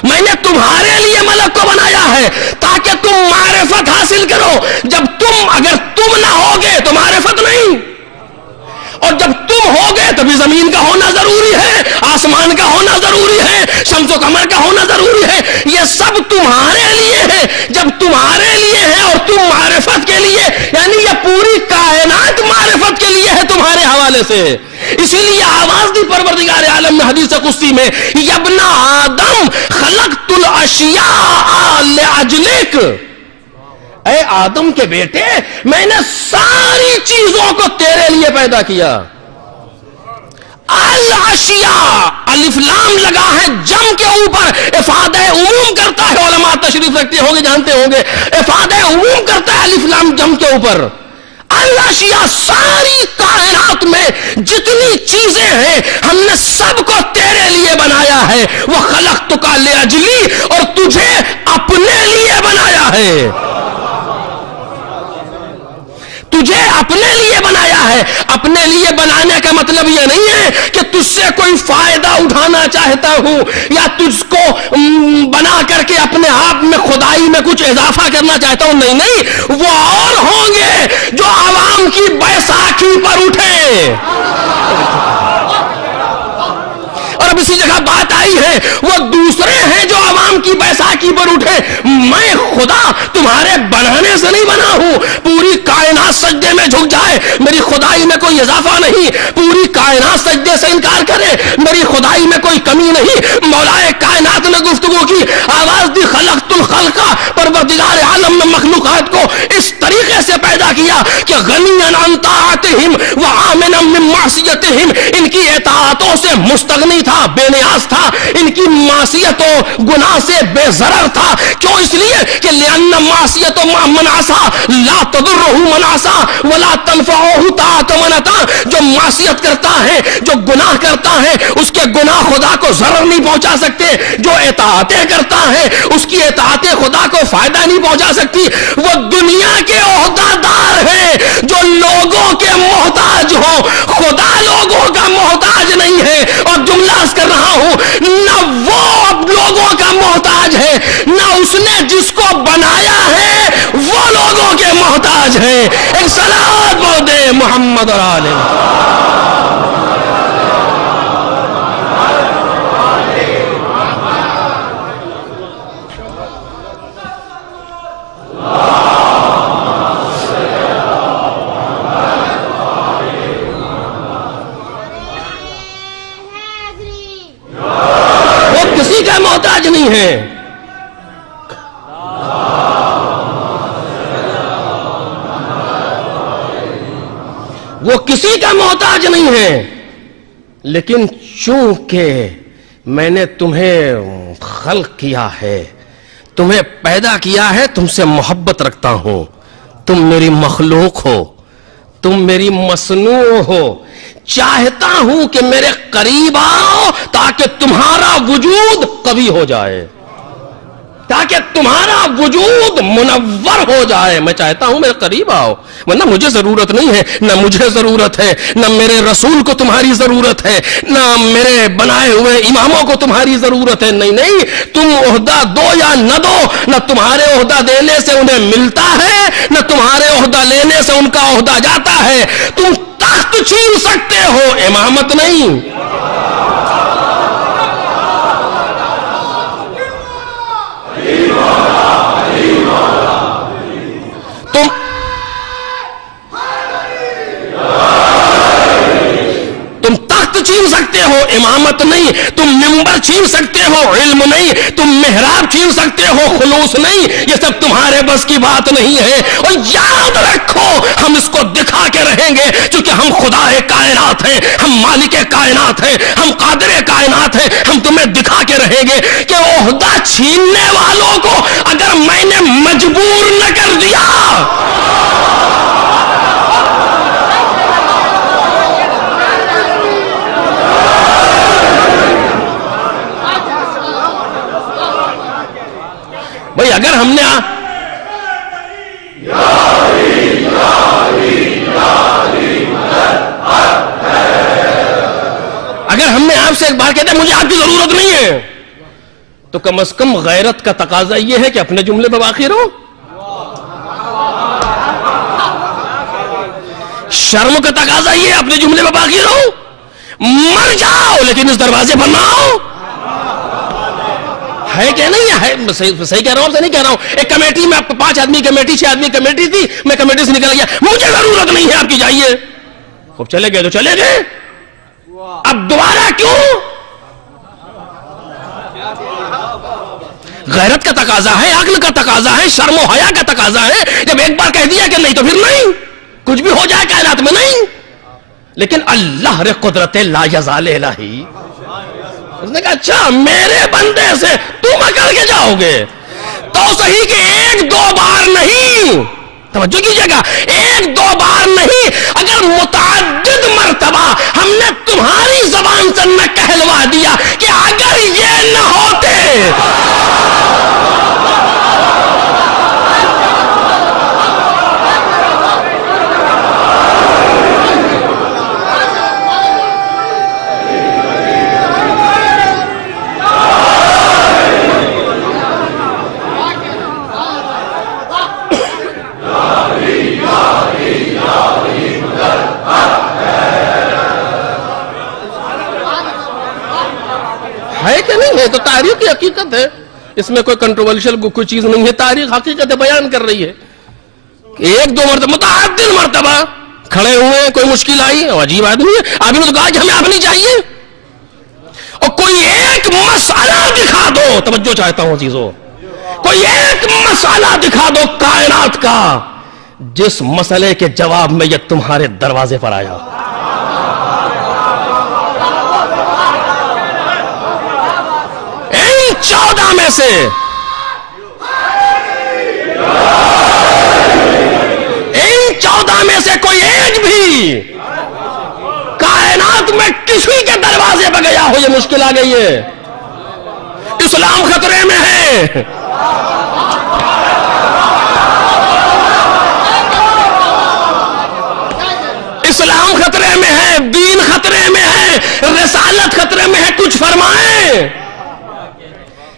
میں نے تمہارے لیے ملک کو بنایا ہے تاکہ تم معرفت حاصل کرو، اگر تم نہ ہوگے تو معرفت نہیں، اور جب تم ہوگے تبھی زمین کا ہونا ضروری ہے، آسمان کا ہونا ضروری ہے، شمس و قمر کا ہونا ضروری ہے، یہ سب تمہارے لیے ہے، جب تمہارے لیے ہے اور تم معرفت کے لیے، یعنی یہ پوری کائنات معرفت کے لیے ہے تمہارے حوالے سے، اسی لیے آواز دی پروردگار عالم نے حدیث قدسی میں، یا ابن آدم خلقت الاشیاء لاجلک، اے آدم کے بیٹے میں نے ساری چیزوں کو تیرے لیے پیدا کیا۔ الاشیاء الف لام لگا ہے جم کے اوپر، افادہ عموم کرتا ہے، علماء تشریف رکھتے ہوں گے جانتے ہوں گے، افادہ عموم کرتا ہے الف لام جم کے اوپر۔ الاشیاء ساری کائنات میں جتنی چیزیں ہیں ہم نے سب کو تیرے لیے بنایا ہے، وہ خلقتک لاجلی، اور تجھے اپنے لیے بنایا ہے، تجھے اپنے لیے بنایا ہے۔ اپنے لیے بنانے کا مطلب یہ نہیں ہے کہ تجھ سے کوئی فائدہ اٹھانا چاہتا ہوں یا تجھ کو بنا کر کے اپنے آپ میں خدائی میں کچھ اضافہ کرنا چاہتا ہوں، نہیں نہیں، وہ اور ہوں گے جو عوام کی بیساکھی پر اٹھے اور اب اسی جگہ بات آئی ہے وہ دوسرے ہیں جو عوام کی بیساکھی پر اٹھے. میں خدا تمہارے بنانے سے نہیں بنا ہوں. پوری کائنات سجدے میں جھک جائے میری خدائی میں کوئی اضافہ نہیں. پوری کائنات سجدے سے انکار کرے میری خدائی میں کوئی کمی نہیں. مولائے کائنات نے گفتگو کی, آواز دی خلقت الخلق, پروردگار عالم نے مخلوقات کو اس طریقے سے پیدا کیا کہ غنیاً عن طاعتہم وعامنا من معصیتہم, ان کی اطاعتوں سے مستغنی تھا, بے نیاز تھا, ان کی معصیتوں گناہ سے بے ضرر تھا. کیوں؟ اس لیے کہ لأن معصیت من عصى لا تضرہ من عصى ولا تنفعہ طاعت من اطاع. جو معصیت کرتا ہے, جو گناہ کرتا ہے, اس کے گناہ خدا کو ضرر نہیں پہنچا سکتے. جو اطاعتیں کرتا ہے اس کی اطاعتیں خدا کو فائدہ نہیں پہنچا سکتی. وہ دنیا کے عہدہ دار ہیں جو لوگوں کے محتاج ہو, خدا لوگوں کا محتاج نہیں ہے. اور جملہ عرض کر رہا ہوں, نہ وہ لوگوں کا محتاج ہے, نہ اس نے جس کو بنایا ہے وہ لوگوں کے محتاج ہے. ایک صلوات بول دے محمد اور آل محتاج نہیں ہے. وہ کسی کا محتاج نہیں ہے, لیکن چونکہ میں نے تمہیں خلق کیا ہے, تمہیں پیدا کیا ہے, تم سے محبت رکھتا ہوں. تم میری مخلوق ہو, تم میری مصنوع ہو. چاہتا ہوں کہ میرے قریب آؤ تاکہ تمہارا وجود قوی ہو جائے, تاکہ تمہارا وجود منور ہو جائے. میں چاہتا ہوں میرے قریب آؤ, ورنہ مجھے ضرورت نہیں ہے, نہ مجھے ضرورت ہے, نہ میرے رسول کو تمہاری ضرورت ہے, نہ میرے بنائے ہوئے اماموں کو تمہاری ضرورت ہے. نہیں نہیں, تم عہدہ دو یا نہ دو, نہ تمہارے عہدہ دینے سے انہیں ملتا ہے, نہ تمہارے عہدہ لینے سے ان کا عہدہ جاتا ہے. تم تخت چھین سکتے ہو, امامت نہیں. تم تخت چھین سکتے ہو, امامت نہیں. تم منبر چھین سکتے ہو, علم نہیں. تم محراب چھین سکتے ہو, خلوص نہیں. یہ سب تمہارے بس کی بات نہیں ہے. اور یاد رکھو, ہم اس کو دکھا کے رہیں گے, چونکہ ہم خدا کائنات ہیں, ہم مالک کائنات ہیں, ہم قادر کائنات ہیں. ہم تمہیں دکھا کے رہیں گے کہ عہدہ چھیننے والوں کو اگر میں نے مجبور نہ کر دیا, بھئی اگر ہم نے آپ سے ایک بار کہتے ہیں مجھے آپ کی ضرورت نہیں ہے, تو کم از کم غیرت کا تقاضا یہ ہے کہ اپنے جملے پہ باقی رہو. شرم کا تقاضا یہ ہے اپنے جملے پہ باقی رہو. مر جاؤ لیکن اس دروازے پر نہ آؤ. ہے کہ نہیں ہے؟ صحیح کہہ رہا ہوں, سے نہیں کہہ رہا ہوں. ایک کمیٹی میں 5 آدمی کمیٹی, 6 آدمی کمیٹی تھی, میں کمیٹی سے نکل گیا, مجھے ضرورت نہیں ہے آپ کی, جائیے. خوب چلے گئے تو چلے گئے, اب دوبارہ کیوں؟ غیرت کا تقاضا ہے, عقل کا تقاضا ہے, شرم و حیا کا تقاضا ہے. جب ایک بار کہہ دیا کہ نہیں تو پھر نہیں, کچھ بھی ہو جائے کائنات میں نہیں. لیکن اللہ رے قدرت لا یزال الہی, اس نے کہا اچھا میرے بندے سے تم اکڑ کے جاؤ گے تو صحیح کہ 1-2 بار نہیں, توجہ کیجئے گا, 1-2 بار نہیں, اگر متعدد مرتبہ ہم نے تمہاری زبان سے نہ کہلوا دیا کہ اگر یہ نہ ہوتے, ہے نہیں ہے, تو تاریخ کی حقیقت ہے, اس میں کوئی کنٹروورشل کوئی چیز نہیں ہے, تاریخ حقیقت بیان کر رہی ہے. ایک دو مرتبہ متعدد مرتبہ کھڑے ہوئے, کوئی مشکل آئی, عجیب آدمی ہے, آپ نے تو کہا کہ ہمیں آپ نہیں چاہیے, اور کوئی ایک مسئلہ دکھا دو, توجہ چاہتا ہوں عزیزو, کوئی ایک مسئلہ دکھا دو کائنات کا جس مسئلے کے جواب میں یہ تمہارے دروازے پر آیا. ان 14 میں سے کوئی ایک بھی کائنات میں کسی کے دروازے پہ گیا ہو, یہ مشکل آ گئی ہے, اسلام خطرے میں ہے. اسلام خطرے میں ہے, دین خطرے میں ہے, رسالت خطرے میں ہے, کچھ فرمائیں.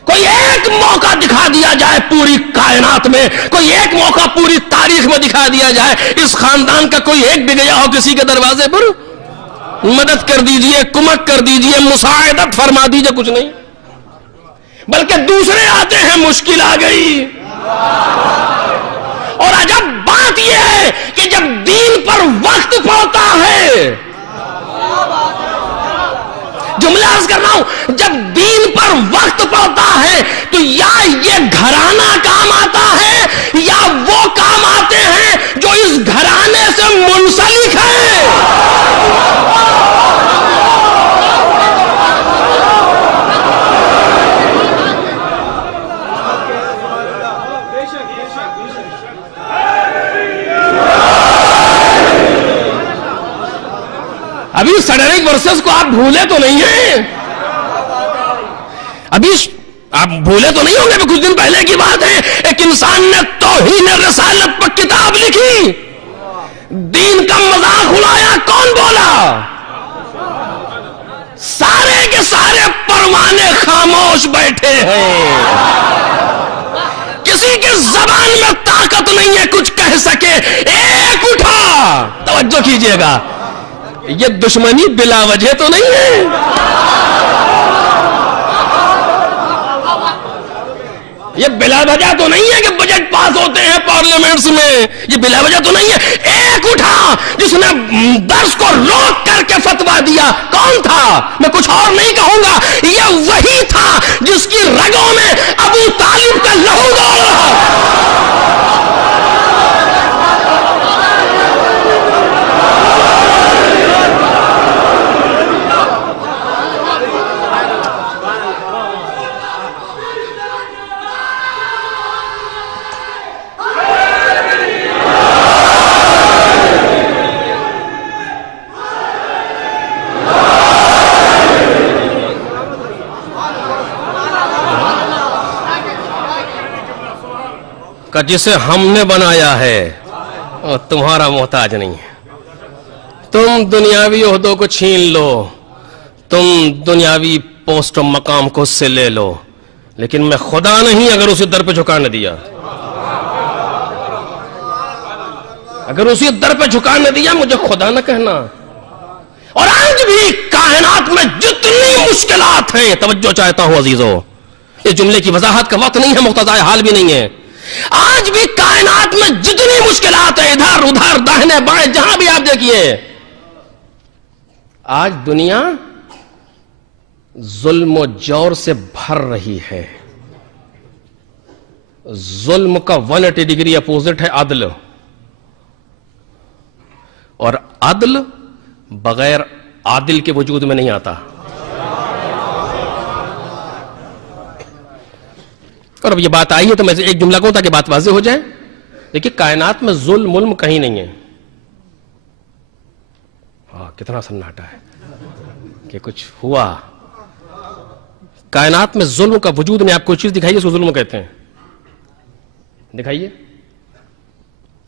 کوئی ایک موقع دکھا دیا جائے پوری کائنات میں, کوئی ایک موقع پوری تاریخ میں دکھا دیا جائے, اس خاندان کا کوئی ایک بھی گیا ہو کسی کے دروازے پر, مدد کر دیجئے, کمک کر دیجئے, مساعدت فرما دیجئے, کچھ نہیں, بلکہ دوسرے آتے ہیں, مشکل آ گئی. اور عجب بات یہ ہے کہ جب دین پر وقت پڑتا ہے, جملہ عرض کر رہا ہوں, جب دین پر وقت پڑتا ہے تو یا یہ گھرانہ کام آتا ہے یا وہ کام آتے ہیں جو اس گھرانے سے منسلک ہیں. ابھی سڈرک ورسز کو آپ بھولے تو نہیں ہیں, ابھی آپ بھولے تو نہیں ہوں گے, کچھ دن پہلے کی بات ہے, ایک انسان نے توہین رسالت پر کتاب لکھی, دین کا مذاق اڑایا, کون بولا؟ سارے کے سارے پروانے خاموش بیٹھے ہیں, کسی کے زبان میں طاقت نہیں ہے کچھ کہہ سکے. ایک اٹھا, توجہ کیجئے گا, یہ دشمنی بلا وجہ تو نہیں ہے, یہ بلا وجہ تو نہیں ہے کہ بجٹ پاس ہوتے ہیں پارلیمنٹس میں, یہ بلا وجہ تو نہیں ہے. ایک اٹھا جس نے درس کو روک کر کے فتویٰ دیا, کون تھا؟ میں کچھ اور نہیں کہوں گا, یہ وہی تھا جس کی رگوں میں ابو طالب کا لہو دوڑ رہا. جسے ہم نے بنایا ہے اور تمہارا محتاج نہیں ہے. تم دنیاوی عہدوں کو چھین لو, تم دنیاوی پوسٹ و مقام کو اس سے لے لو, لیکن میں خدا نہیں اگر اسے در پہ جھکا نہ دیا, اگر اسے در پہ جھکا نہ دیا مجھے خدا نہ کہنا. اور آج بھی کائنات میں جتنی مشکلات ہیں, توجہ چاہتا ہوں عزیزو, یہ جملے کی وضاحت کا وقت نہیں ہے, مقتضائے حال بھی نہیں ہے, آج بھی کائنات میں جتنی مشکلات ہیں, ادھر ادھر داہنے بائیں جہاں بھی آپ دیکھیے, آج دنیا ظلم و جور سے بھر رہی ہے. ظلم کا 180 ڈگری اپوزٹ ہے عدل, اور عدل بغیر عادل کے وجود میں نہیں آتا. اور اب یہ بات آئی ہے تو میں ایک جملہ کہوں تاکہ بات واضح ہو جائے. دیکھیے کائنات میں ظلم کہیں نہیں ہے. کتنا سناٹا ہے کہ کچھ ہوا. کائنات میں ظلم کا وجود نہیں. آپ کوئی چیز دکھائیے اس کو ظلم کہتے ہیں, دکھائیے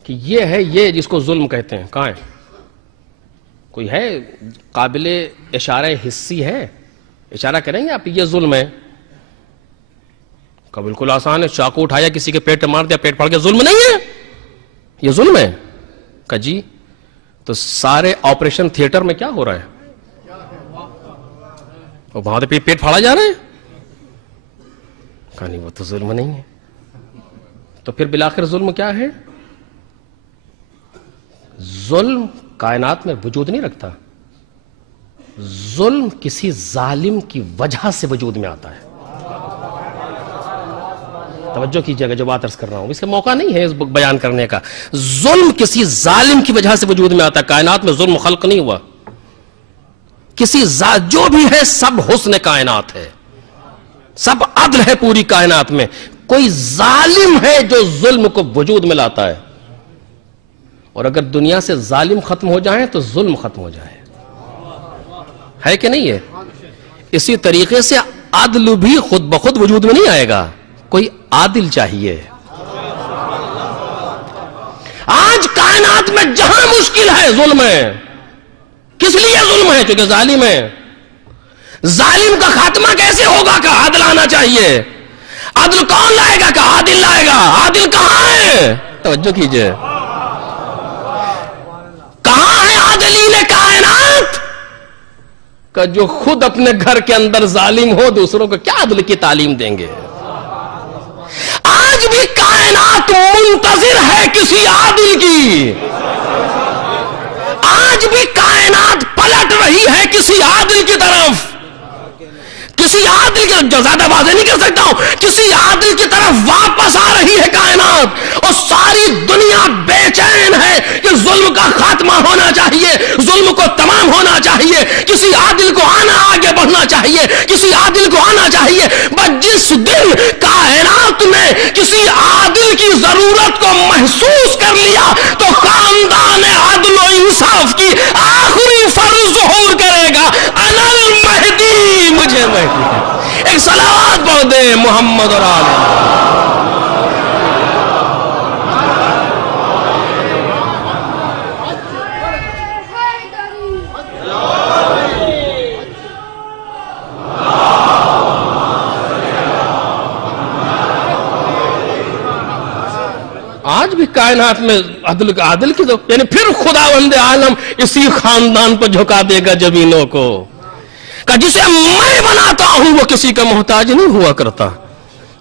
کہ یہ ہے, یہ جس کو ظلم کہتے ہیں, کہاں ہے؟ کوئی ہے قابل اشارہ حسی ہے؟ اشارہ کریں گے آپ یہ ظلم ہے؟ کا بالکل آسان ہے, چاقو اٹھایا کسی کے پیٹ مار دیا, پیٹ پھاڑ گیا, ظلم نہیں ہے؟ یہ ظلم ہے کہ جی. تو سارے آپریشن تھیٹر میں کیا ہو رہا ہے؟ وہاں تو پیٹ پھاڑا جا رہا ہے, کہا نہیں وہ تو ظلم نہیں ہے. تو پھر بالآخر ظلم کیا ہے؟ ظلم کائنات میں وجود نہیں رکھتا، ظلم کسی ظالم کی وجہ سے وجود میں آتا ہے. توجہ کیجیے گا جو بات عرض کر رہا ہوں، اس کا موقع نہیں ہے اس بیان کرنے کا. ظلم کسی ظالم کی وجہ سے وجود میں آتا ہے. کائنات میں ظلم خلق نہیں ہوا، کسی جو بھی ہے سب حسن کائنات ہے، سب عدل ہے پوری کائنات میں. کوئی ظالم ہے جو ظلم کو وجود میں لاتا ہے. اور اگر دنیا سے ظالم ختم ہو جائیں تو ظلم ختم ہو جائے. ہے کہ نہیں ہے؟ اسی طریقے سے عدل بھی خود بخود وجود میں نہیں آئے گا، کوئی عادل چاہیے. آج کائنات میں جہاں مشکل ہے ظلم ہے. کس لیے ظلم ہے؟ کیونکہ ظالم ہے. ظالم کا خاتمہ کیسے ہوگا کہ عادل آنا چاہیے. عدل کون لائے گا کہ عادل لائے گا. عادل کہاں ہے؟ توجہ کیجئے. کہاں ہے عادلین کائنات کا جو خود اپنے گھر کے اندر ظالم ہو، دوسروں کو کیا عدل کی تعلیم دیں گے. آج بھی کائنات منتظر ہے کسی عادل کی. آج بھی کائنات پلٹ رہی ہے کسی عادل کی طرف. کسی عادل کی، جو زیادہ واضح نہیں کر سکتا ہوں، کسی عادل کی طرف واپس آ رہی ہے کائنات. اور ساری دنیا بے چین ہے کہ ظلم کا خاتمہ ہونا چاہیے، ظلم کو تمام ہونا چاہیے. کسی عادل کو آنا، آگے بڑھنا چاہیے، کسی عادل کو آنا چاہیے. بس جس دن کائنات نے کسی عادل کی ضرورت کو محسوس کر لیا تو خاندان عدل و انصاف کی آخری فرض ظہور کرے گا. انا المہدی، مجھے مہدی. ایک صلوات پڑھ دیں محمد اور آل. آج بھی کائنات میں عدل کی تو یعنی پھر خداوند عالم اسی خاندان پر جھکا دے گا زمینوں کو کہ جسے میں بناتا ہوں وہ کسی کا محتاج نہیں ہوا کرتا.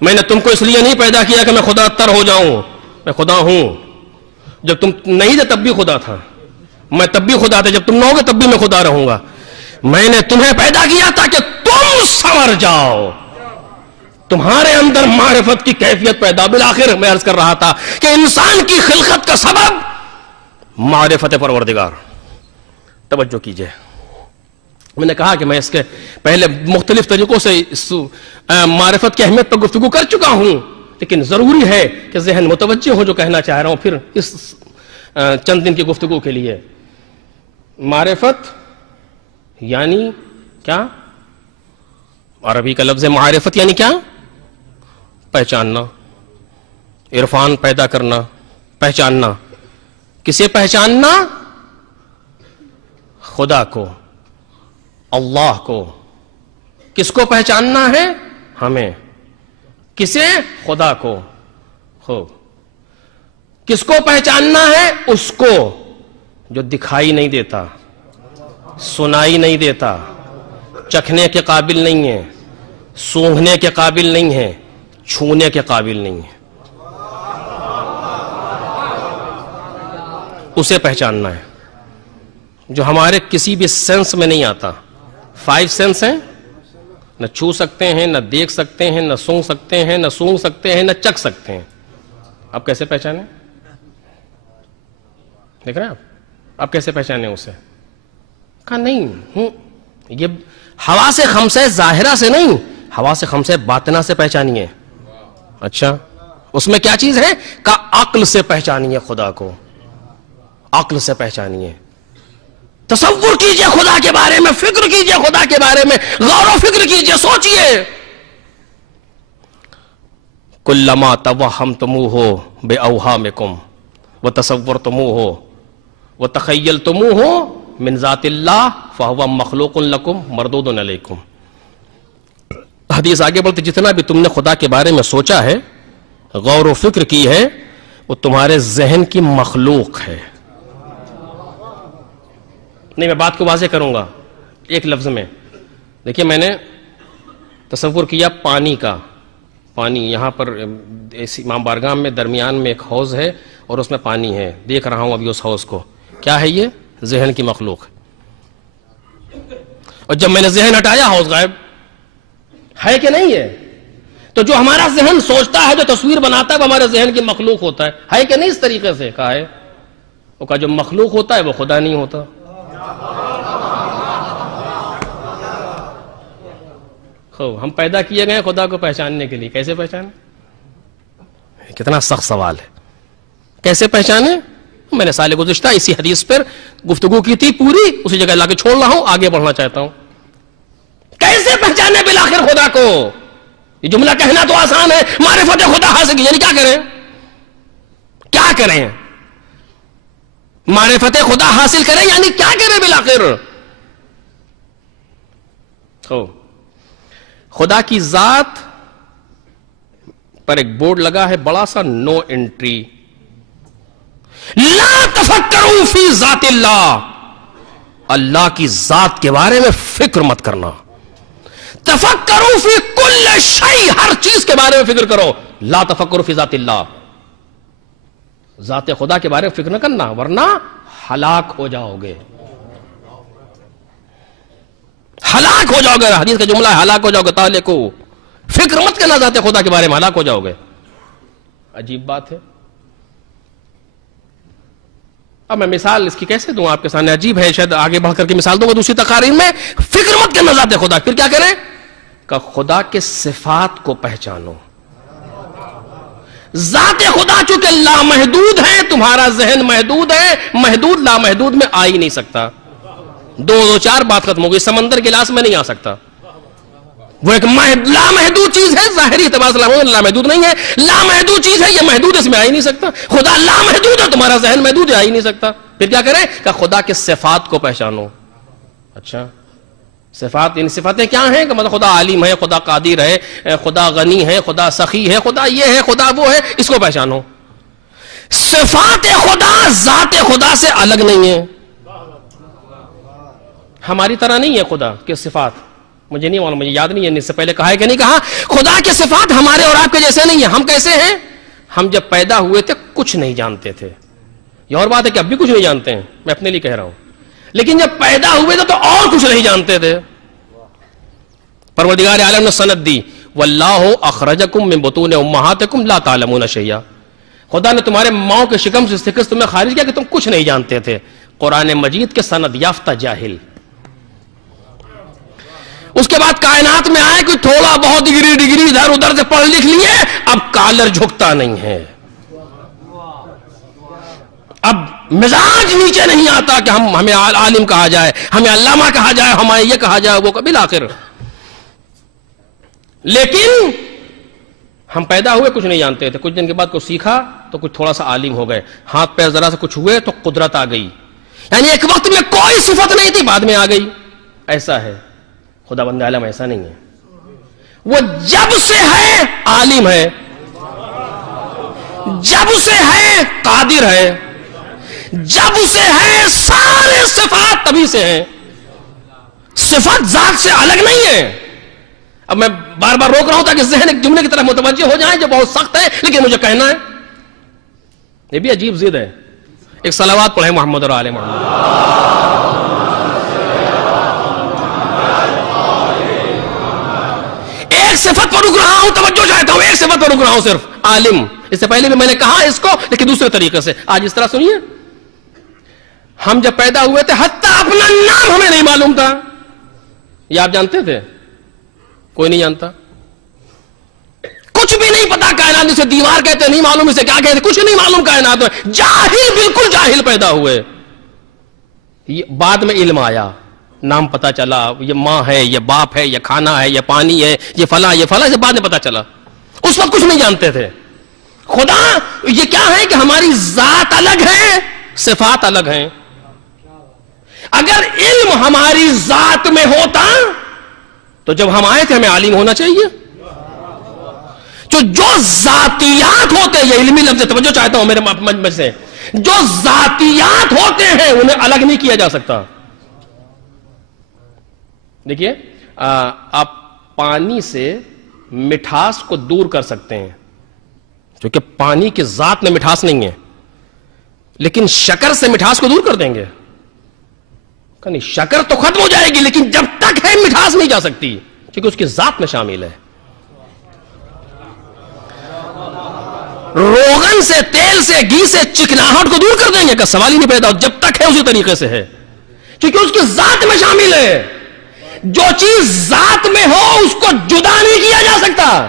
میں نے تم کو اس لیے نہیں پیدا کیا کہ میں خدا تر ہو جاؤں. میں خدا ہوں. جب تم نہیں تھے تب بھی خدا تھا، میں تب بھی خدا تھا، جب تم نہ ہوگے تب بھی میں خدا رہوں گا. میں نے تمہیں پیدا کیا تاکہ تم سنور جاؤ، تمہارے اندر معرفت کی کیفیت پیدا. بالآخر میں عرض کر رہا تھا کہ انسان کی خلقت کا سبب معرفت پروردگار. توجہ کیجئے. میں نے کہا کہ میں اس کے پہلے مختلف طریقوں سے اس معرفت کی اہمیت پر گفتگو کر چکا ہوں، لیکن ضروری ہے کہ ذہن متوجہ ہو جو کہنا چاہ رہا ہوں پھر اس چند دن کی گفتگو کے لیے. معرفت یعنی کیا؟ عربی کا لفظ معرفت یعنی کیا؟ پہچاننا، عرفان پیدا کرنا، پہچاننا. کسے پہچاننا؟ خدا کو، اللہ کو. کس کو پہچاننا ہے؟ ہمیں. کسے؟ خدا کو. خوب. کس کو پہچاننا ہے؟ اس کو جو دکھائی نہیں دیتا، سنائی نہیں دیتا، چکھنے کے قابل نہیں ہے، سونگھنے کے قابل نہیں ہے، چھونے کے قابل نہیں ہے. اسے پہچاننا ہے جو ہمارے کسی بھی سینس میں نہیں آتا. 5 سینس ہیں، نہ چھو سکتے ہیں، نہ دیکھ سکتے ہیں، نہ سونگ سکتے ہیں، نہ سونگ سکتے ہیں، نہ چکھ سکتے ہیں. آپ کیسے پہچانیں؟ دیکھ رہے ہیں آپ کیسے پہچانیں اسے؟ کہا نہیں، یہ حواس خمسہ ظاہرہ سے نہیں، حواس خمسہ باطنہ سے پہچانیے. اچھا اس میں کیا چیز ہے؟ کہ عقل سے پہچانیے خدا کو، عقل سے پہچانیے. تصور کیجئے خدا کے بارے میں، فکر کیجئے خدا کے بارے میں، غور و فکر کیجئے، سوچئے. کلما توہمتموہ باوہامکم وتصورتموہ وتخیلتموہ من ذات اللہ فہو مخلوق لکم مردود علیکم. حدیث آگے بڑھتے جتنا بھی تم نے خدا کے بارے میں سوچا ہے، غور و فکر کی ہے، وہ تمہارے ذہن کی مخلوق ہے. نہیں، میں بات کو واضح کروں گا ایک لفظ میں. دیکھیے میں نے تصور کیا پانی کا، پانی یہاں پر امام بارگاہ میں درمیان میں ایک حوض ہے اور اس میں پانی ہے، دیکھ رہا ہوں ابھی اس حوض کو، کیا ہے یہ؟ ذہن کی مخلوق ہے، اور جب میں نے ذہن ہٹایا حوض غائب ہے کہ نہیں ہے؟ تو جو ہمارا ذہن سوچتا ہے، جو تصویر بناتا ہے، وہ ہمارے ذہن کی مخلوق ہوتا ہے کہ نہیں؟ اس طریقے سے کہا ہے، وہ کہا جو مخلوق ہوتا ہے وہ خدا نہیں ہوتا۔ ہم پیدا کیے گئے خدا کو پہچاننے کے لیے، کیسے پہچانے؟ کتنا سخت سوال ہے، کیسے پہچانے؟ میں نے سال گزشتہ اسی حدیث پر گفتگو کی تھی پوری، اسی جگہ لا کے چھوڑ رہا ہوں، آگے بڑھنا چاہتا ہوں۔ کیسے پہچانے بالآخر خدا کو؟ یہ جملہ کہنا تو آسان ہے، معرفت خدا حاصل کی، یعنی کیا کریں؟ کیا کریں؟ معرفت خدا حاصل کریں یعنی کیا کریں بالآخر؟ خدا کی ذات پر ایک بورڈ لگا ہے بڑا سا، نو انٹری، لا تفکروا فی ذات اللہ، اللہ کی ذات کے بارے میں فکر مت کرنا، تفکروا فی کل شیء، ہر چیز کے بارے میں فکر کرو، لا تفکروا فی ذات اللہ، ذات خدا کے بارے میں فکر نہ کرنا ورنہ ہلاک ہو جاؤ گے، ہلاک ہو جاؤ گے، حدیث کا جملہ ہے ہلاک ہو جاؤ گے، تہلکو، فکر مت کرنا ذات خدا کے بارے میں، ہلاک ہو جاؤ گے۔ عجیب بات ہے۔ اب میں مثال اس کی کیسے دوں آپ کے سامنے، عجیب ہے، شاید آگے بڑھ کر کے مثال دوں گا دوسری تقاریر میں۔ فکر مت کرنا ذات خدا، پھر کیا کریں؟ کہ خدا کے صفات کو پہچانو۔ ذات خدا چونکہ لامحدود ہے، تمہارا ذہن محدود ہے، محدود لامحدود میں آ ہی نہیں سکتا، دو چار بات ختم ہو گئی، سمندر گلاس میں نہیں آ سکتا، وہ ایک لامحدود چیز ہے، ظاہری اعتبار سے لامحدود نہیں ہے، لامحدود چیز ہے، یہ محدود ہے، اس میں آ ہی نہیں سکتا، خدا لامحدود ہے، تمہارا ذہن محدود ہے، آ ہی نہیں سکتا، پھر کیا کریں؟ کہ خدا کے صفات کو پہچانو۔ اچھا صفات، ان صفاتیں کیا ہیں؟ کہ مطلب خدا عالم ہے، خدا قادر ہے، خدا غنی ہے، خدا سخی ہے، خدا یہ ہے، خدا وہ ہے، اس کو پہچانو۔ صفات خدا ذات خدا سے الگ نہیں ہے، ہماری طرح نہیں ہے خدا کے صفات، مجھے نہیں معلوم، مجھے یاد نہیں ہے اس سے پہلے کہا ہے کہ نہیں کہا، خدا کے صفات ہمارے اور آپ کے جیسے نہیں ہیں۔ ہم کیسے ہیں؟ ہم جب پیدا ہوئے تھے کچھ نہیں جانتے تھے، یہ اور بات ہے کہ اب بھی کچھ نہیں جانتے ہیں، میں اپنے لیے کہہ رہا ہوں، لیکن جب پیدا ہوئے تھے تو اور کچھ نہیں جانتے تھے۔ پروردگار عالم نے سند دی، واللہ اخرجکم من بطون امہاتکم لا تعلمون شیئا، خدا نے تمہارے ماؤں کے شکم سے تمہیں خارج کیا کہ تم کچھ نہیں جانتے تھے۔ قرآن مجید کے سند یافتہ جاہل۔ اس کے بعد کائنات میں آئے کوئی تھوڑا بہت ڈگری ادھر ادھر سے پڑھ لکھ لیے، اب کالر جھکتا نہیں ہے، اب مزاج نیچے نہیں آتا کہ ہمیں عالم کہا جائے، ہمیں علامہ کہا جائے، ہمیں یہ کہا جائے، وہ بالآخر۔ لیکن ہم پیدا ہوئے کچھ نہیں جانتے تھے، کچھ دن کے بعد کچھ سیکھا تو کچھ تھوڑا سا عالم ہو گئے، ہاتھ پیر ذرا سے کچھ ہوئے تو قدرت آ گئی، یعنی ایک وقت میں کوئی صفت نہیں تھی، بعد میں آ گئی۔ ایسا ہے خدا بند عالم، ایسا نہیں ہے، وہ جب سے ہے عالم ہے، جب سے ہے قادر ہے، جب سے ہے سارے صفات تبھی سے ہیں، صفات ذات سے الگ نہیں ہے۔ اب میں بار بار روک رہا ہوں تاکہ ذہن ایک جملے کی طرف متوجہ ہو جائے جو بہت سخت ہے لیکن مجھے کہنا ہے، یہ بھی عجیب ضد ہے۔ ایک صلوات پڑھیں محمد اور آل محمد۔ ایک صفت پر رک رہا ہوں، توجہ چاہتا ہوں، ایک صفت پر رک رہا ہوں، صرف عالم۔ اس سے پہلے بھی میں نے کہا اس کو لیکن دوسرے طریقے سے، آج اس طرح سنیے۔ ہم جب پیدا ہوئے تھے حتیٰ اپنا نام ہمیں نہیں معلوم تھا، یہ آپ جانتے تھے؟ کوئی نہیں جانتا، کچھ بھی نہیں پتا کائنات، اسے دیوار کہتے نہیں معلوم، اسے کیا کہتے کچھ نہیں معلوم کائنات میں، جاہل، بالکل جاہل پیدا ہوئے۔ بعد میں علم آیا، نام پتا چلا، یہ ماں ہے، یہ باپ ہے، یہ کھانا ہے، یہ پانی ہے، یہ فلاں یہ فلاں، یہ بعد میں پتا چلا، اس وقت کچھ نہیں جانتے تھے۔ خدا یہ کیا ہے کہ ہماری ذات الگ ہے، صفات الگ ہیں۔ اگر علم ہماری ذات میں ہوتا تو جب ہم آئے تھے ہمیں عالم ہونا چاہیے۔ جو ذاتیات ہوتے ہیں، یہ علمی لفظ توجہ چاہتا ہوں میرے مجمع سے، جو ذاتیات ہوتے ہیں انہیں الگ نہیں کیا جا سکتا۔ دیکھیے آپ پانی سے مٹھاس کو دور کر سکتے ہیں، کیونکہ پانی کی ذات میں مٹھاس نہیں ہے، لیکن شکر سے مٹھاس کو دور کر دیں گے؟ نہیں، شکر تو ختم ہو جائے گی لیکن جب تک ہے مٹھاس نہیں جا سکتی، کیونکہ اس کی ذات میں شامل ہے۔ روغن سے، تیل سے، گھی سے چکناہٹ کو دور کر دیں گے کا سوال ہی نہیں پیدا، جب تک ہے اسی طریقے سے ہے، کیونکہ اس کی ذات میں شامل ہے۔ جو چیز ذات میں ہو اس کو جدا نہیں کیا جا سکتا۔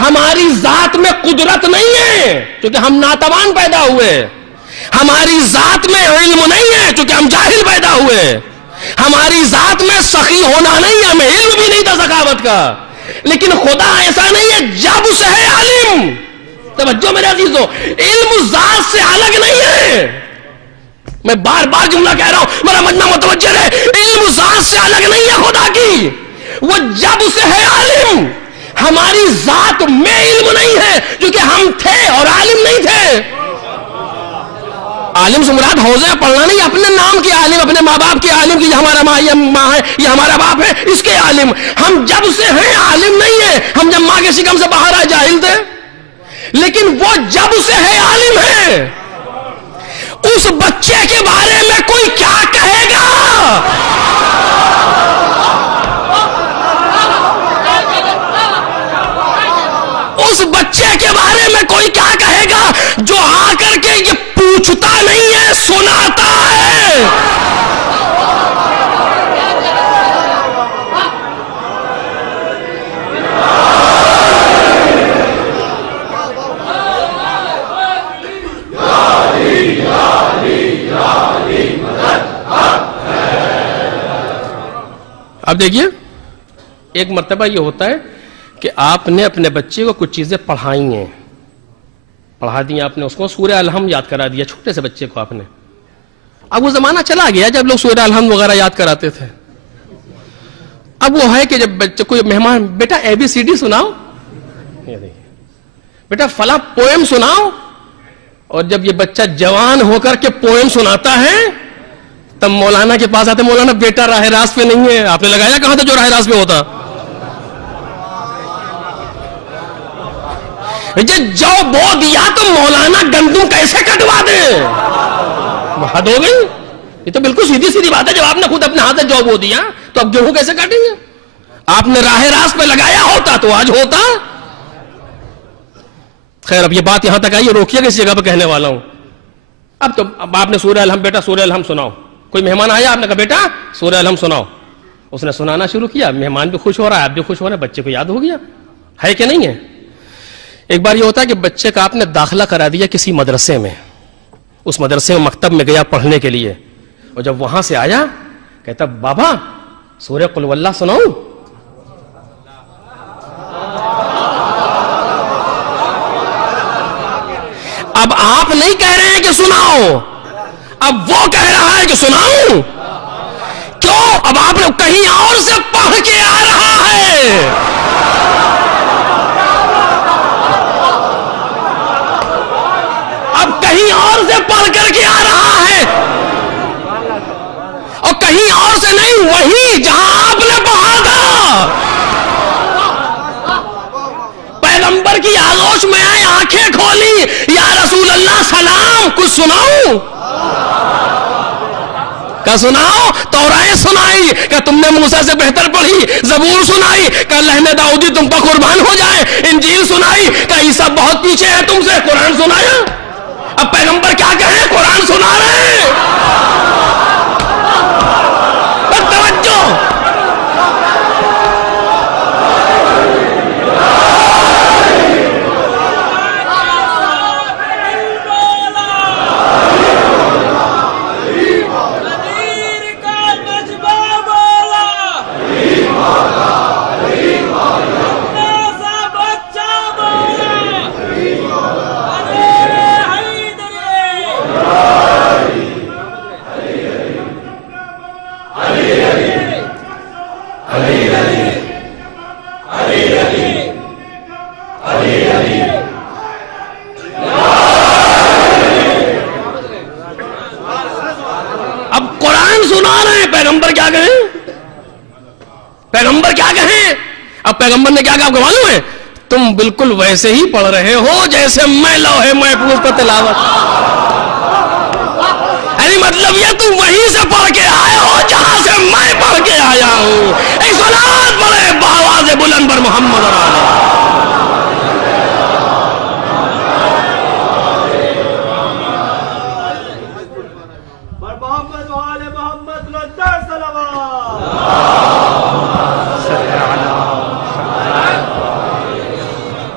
ہماری ذات میں قدرت نہیں ہے کیونکہ ہم ناتوان پیدا ہوئے، ہماری ذات میں علم نہیں ہے کیونکہ ہم جاہل پیدا ہوئے، ہماری ذات میں سخی ہونا نہیں ہے، ہمیں علم بھی نہیں تھا سخاوت کا، لیکن خدا ایسا نہیں ہے، جب سے ہے عالم۔ توجہ میرے عزیزو، علم ذات سے الگ نہیں ہے، میں بار بار جملہ کہہ رہا ہوں، میرا مجمع متوجہ ہے، علم ذات سے الگ نہیں ہے خدا کی، وہ جب سے ہے عالم۔ ہماری ذات میں علم نہیں ہے کیونکہ ہم تھے اور عالم نہیں تھے۔ عالم سے مراد حوزے پڑھنا نہیں، اپنے نام کے عالم، اپنے ماں باپ کے عالم کی یہ ہمارا ماں ہے، یہ ہمارا باپ ہے، اس کے عالم۔ ہم جب سے ہیں عالم نہیں ہے، ہم جب ماں کے شکم سے باہر آئے جاہل تھے، لیکن وہ جب سے ہے عالم ہے۔ اس بچے کے بارے میں کوئی کیا کہے گا؟ اس بچے کے بارے میں کوئی کیا کہے گا جو آ کر کے یہ پوچھتا نہیں ہے، سناتا ہے۔ اب دیکھیے، ایک مرتبہ یہ ہوتا ہے کہ آپ نے اپنے بچے کو کچھ چیزیں پڑھائی ہیں، پڑھا دی آپ نے، اس کو سورہ الحمد یاد کرا دیا چھوٹے سے بچے کو آپ نے۔ اب وہ زمانہ چلا گیا جب لوگ سورہ الحمد وغیرہ یاد کراتے تھے۔ اب وہ ہے کہ جب بچے کوئی مہمان، بیٹا اے بی سی ڈی سناؤ، بیٹا فلاں پوئم سناؤ، اور جب یہ بچہ جوان ہو کر کے پوئم سناتا ہے تب مولانا کے پاس آتے، مولانا بیٹا راہ راست پہ نہیں ہے، آپ نے لگایا کہاں تھا جو راہ راست پہ ہوتا؟ جو بو دیا تو مولانا گندم کیسے کٹوا دے؟ حد ہو گئی، یہ تو بالکل سیدھی سیدھی بات ہے، جب آپ نے خود اپنے ہاتھ سے جو بو دیا تو اب گیہوں کیسے کاٹیں گے؟ آپ نے راہ راست پہ لگایا ہوتا تو آج ہوتا۔ خیر، اب یہ بات یہاں تک آئی، روکیے کس جگہ پہ کہنے والا ہوں۔ اب آپ نے سورہ الحمد، بیٹا سورہ الحمد سناؤ۔ کوئی مہمان آیا، آپ نے کہا بیٹا سورہ الحمد سناؤ، اس نے سنانا شروع کیا، مہمان بھی خوش ہو رہا ہے، آپ بھی خوش ہو رہے ہیں، بچے کو یاد ہو گیا ہے کہ نہیں ہے؟ ایک بار یہ ہوتا ہے کہ بچے کا آپ نے داخلہ کرا دیا کسی مدرسے میں، اس مدرسے میں مکتب میں گیا پڑھنے کے لیے، اور جب وہاں سے آیا کہتا بابا سورہ قل واللہ سناؤں؟ اب آپ نہیں کہہ رہے ہیں کہ سناؤ، اب وہ کہہ رہا ہے کہ سناؤں۔ کیوں؟ اب آپ نے کہیں اور سے پڑھ کے آ رہا ہے۔ اب کہیں اور سے پڑھ کر کے آ رہا ہے، اور کہیں اور سے نہیں، وہی جہاں آپ نے پڑھا تھا۔ پیغمبر کی آغوش میں آئے، آنکھیں کھولی، یا رسول اللہ سلام، کچھ سناؤں؟ کہ سناؤ؟ تورات سنائی کہ تم نے موسیٰ سے بہتر پڑھی، زبور سنائی کہ لحن داؤدی تم پر قربان ہو جائے، انجیل سنائی کہ عیسیٰ بہت پیچھے ہے تم سے، قرآن سنایا۔ اب پیغمبر کیا کہیں؟ قرآن سنا رہے ہیں۔ توجہ، پیغمبر کیا کہیں؟ اب پیغمبر نے کیا کہا آپ کو معلوم ہے؟ تم بالکل ویسے ہی پڑھ رہے ہو جیسے میں لوح محفوظ پر تلاوت، یعنی مطلب یہ تم وہیں سے پڑھ کے آئے ہو جہاں سے میں پڑھ کے آیا ہوں. ایک صلوات پڑھے بآواز بلند پر محمد اور آلہ.